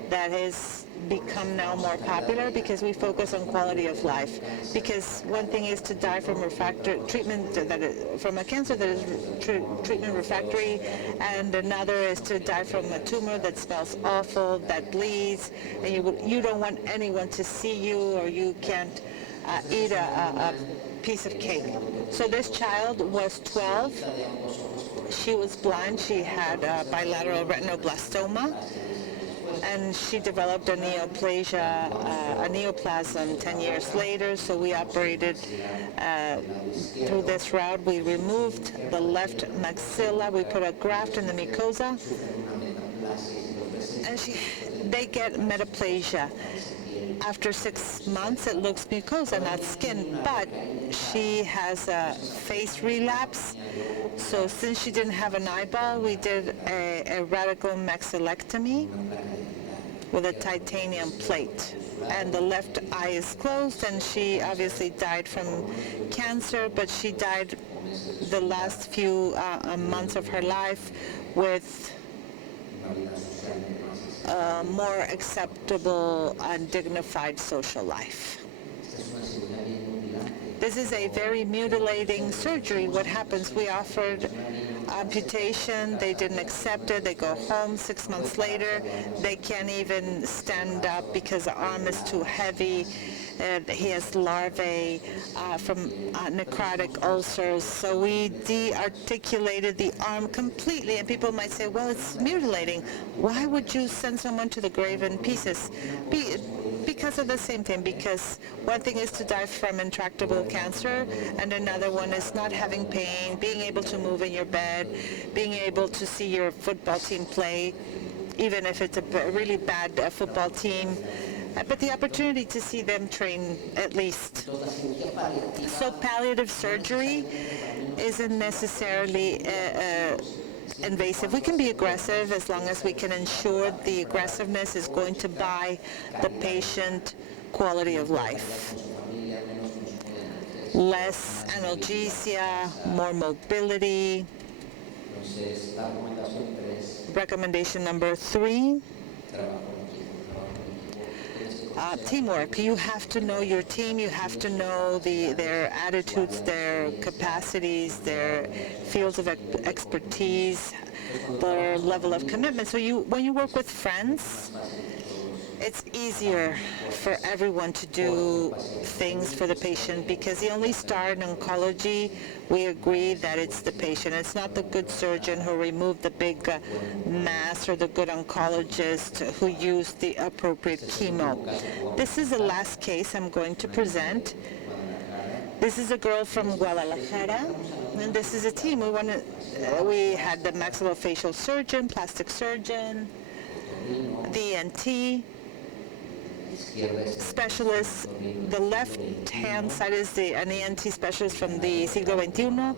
that has become now more popular because we focus on quality of life. Because one thing is to die from from a cancer that is treatment refractory, and another is to die from a tumor that smells awful, that bleeds, and you don't want anyone to see you, or you can't eat a piece of cake. So this child was 12. She was blind. She had bilateral retinoblastoma, and she developed a neoplasia, a neoplasm 10 years later. So we operated through this route. We removed the left maxilla. We put a graft in the mucosa, and they get metaplasia. After 6 months, it looks mucosa, not skin, but she has a face relapse. So since she didn't have an eyeball, we did a radical maxillectomy with a titanium plate. And the left eye is closed, and she obviously died from cancer, but she died the last few months of her life with more acceptable and dignified social life. This is a very mutilating surgery. What happens, we offered amputation, they didn't accept it, they go home 6 months later, they can't even stand up because the arm is too heavy. He has larvae from necrotic ulcers. So we de-articulated the arm completely, and people might say, well, it's mutilating. Why would you send someone to the grave in pieces? Because of the same thing, because one thing is to die from intractable cancer, and another one is not having pain, being able to move in your bed, being able to see your football team play, even if it's a really bad football team, but the opportunity to see them train at least. So palliative surgery isn't necessarily invasive. We can be aggressive as long as we can ensure the aggressiveness is going to buy the patient quality of life. Less analgesia, more mobility. Recommendation number 3. Teamwork. You have to know your team. You have to know their attitudes, their capacities, their fields of expertise, their level of commitment. So when you work with friends, it's easier for everyone to do things for the patient, because the only star in oncology, we agree that it's the patient. It's not the good surgeon who removed the big mass or the good oncologist who used the appropriate chemo. This is the last case I'm going to present. This is a girl from Guadalajara, and this is a team. We had the maxillofacial surgeon, plastic surgeon, the ENT, specialists. The left-hand side is an ENT specialist from the siglo XXI.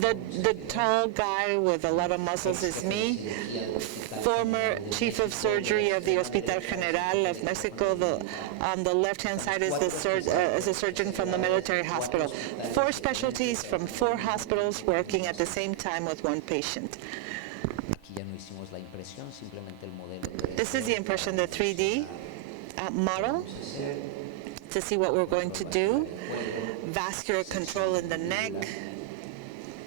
The tall guy with a lot of muscles is me, former chief of surgery of the Hospital General of Mexico. On the left-hand side is a surgeon from the military hospital. 4 specialties from 4 hospitals working at the same time with 1 patient. This is the impression, the 3D model, to see what we're going to do. Vascular control in the neck,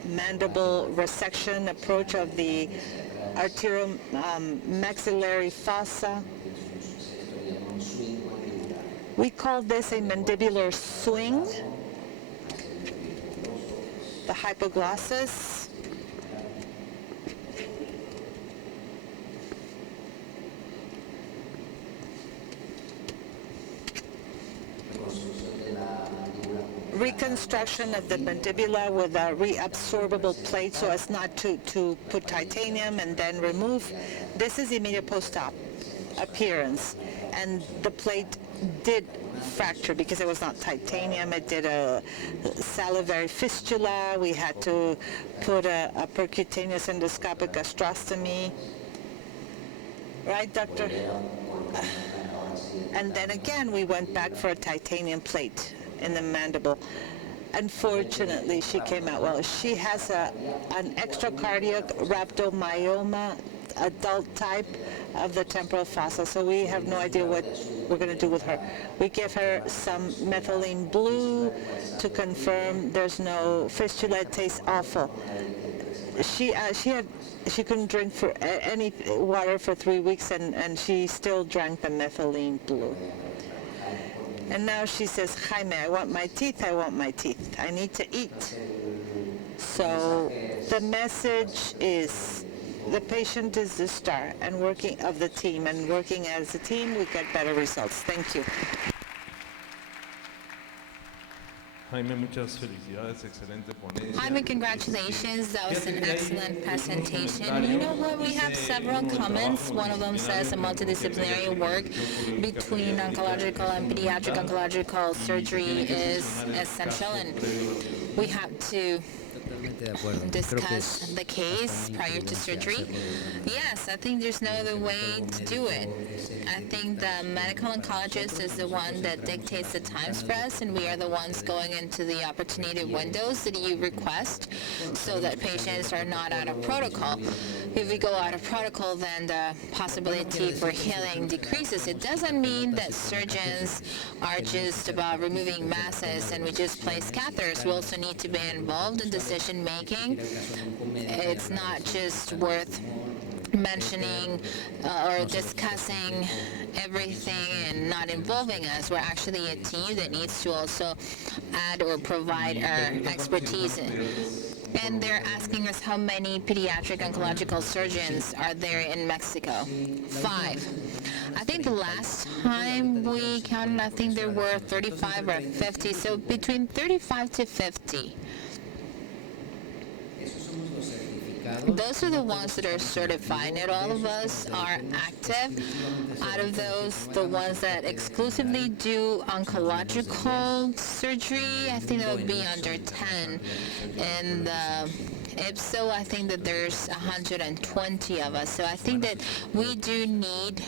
mandible resection, approach of the arteriomaxillary fossa. We call this a mandibular swing, the hypoglossus. Reconstruction of the mandibula with a reabsorbable plate so as not to put titanium and then remove. This is immediate post-op appearance, and the plate did fracture because it was not titanium. It did a salivary fistula. We had to put a percutaneous endoscopic gastrostomy. Right, doctor? And then again, we went back for a titanium plate in the mandible. Unfortunately, she came out well. She has an extracardiac rhabdomyoma, adult type of the temporal fossa, so we have no idea what we're going to do with her. We give her some methylene blue to confirm there's no fistula. It tastes awful. She couldn't drink for any water for 3 weeks, and she still drank the methylene blue. And now she says, Jaime, I want my teeth, I want my teeth. I need to eat. So the message is the patient is the star and working of the team, and working as a team, we get better results. Thank you. Jaime, muchas felicidades, excelente ponencia. Jaime, congratulations. That was an excellent presentation. You know what? We have several comments. One of them says a multidisciplinary work between oncological and pediatric oncological surgery is essential, and we have to discuss the case prior to surgery. Yes, I think there's no other way to do it. I think the medical oncologist is the one that dictates the times for us, and we are the ones going into the opportunity windows that you request so that patients are not out of protocol. If we go out of protocol, then the possibility for healing decreases. It doesn't mean that surgeons are just about removing masses and we just place catheters. We also need to be involved in decision making. It's not just worth mentioning or discussing everything and not involving us. We're actually a team that needs to also add or provide our expertise. And they're asking us how many pediatric oncological surgeons are there in Mexico. 5. I think the last time we counted, I think there were 35 or 50, so between 35 to 50. Those are the ones that are certified. Not all of us are active. Out of those, the ones that exclusively do oncological surgery, I think that would be under 10. And if so, I think that there's 120 of us. So I think that we do need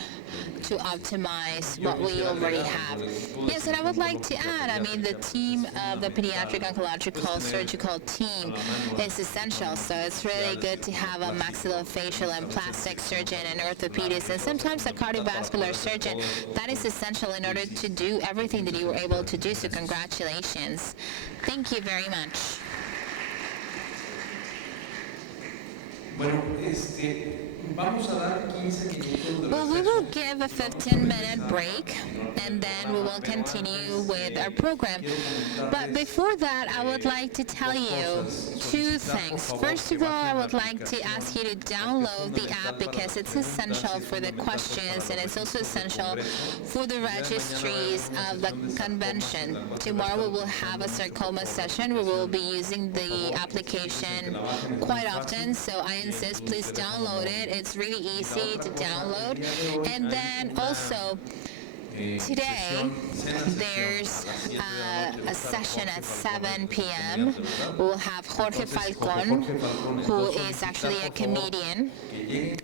to optimize what we already have. Yes, and I would like to add, I mean, the team of the pediatric oncological surgical team is essential. So it's really good to have a maxillofacial and plastic surgeon and orthopedist, and sometimes a cardiovascular surgeon. That is essential in order to do everything that you were able to do. So congratulations. Thank you very much. Well, we will give a 15-minute break, and then we will continue with our program. But before that, I would like to tell you 2 things. First of all, I would like to ask you to download the app because it's essential for the questions, and it's also essential for the registries of the convention. Tomorrow we will have a sarcoma session where we will be using the application quite often, so I insist, please download it. It's really easy to download. And then also, today, there's a session at 7 p.m. We'll have Jorge Falcon, who is actually a comedian.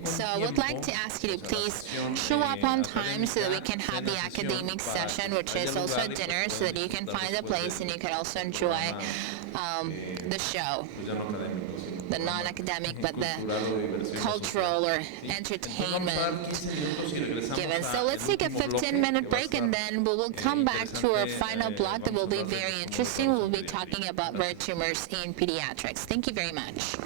So I would like to ask you to please show up on time so that we can have the academic session, which is also a dinner, so that you can find a place and you can also enjoy the show. The non-academic, but the cultural or entertainment given. So let's take a 15-minute break, and then we will come back to our final block that will be very interesting. We'll be talking about rare tumors in pediatrics. Thank you very much.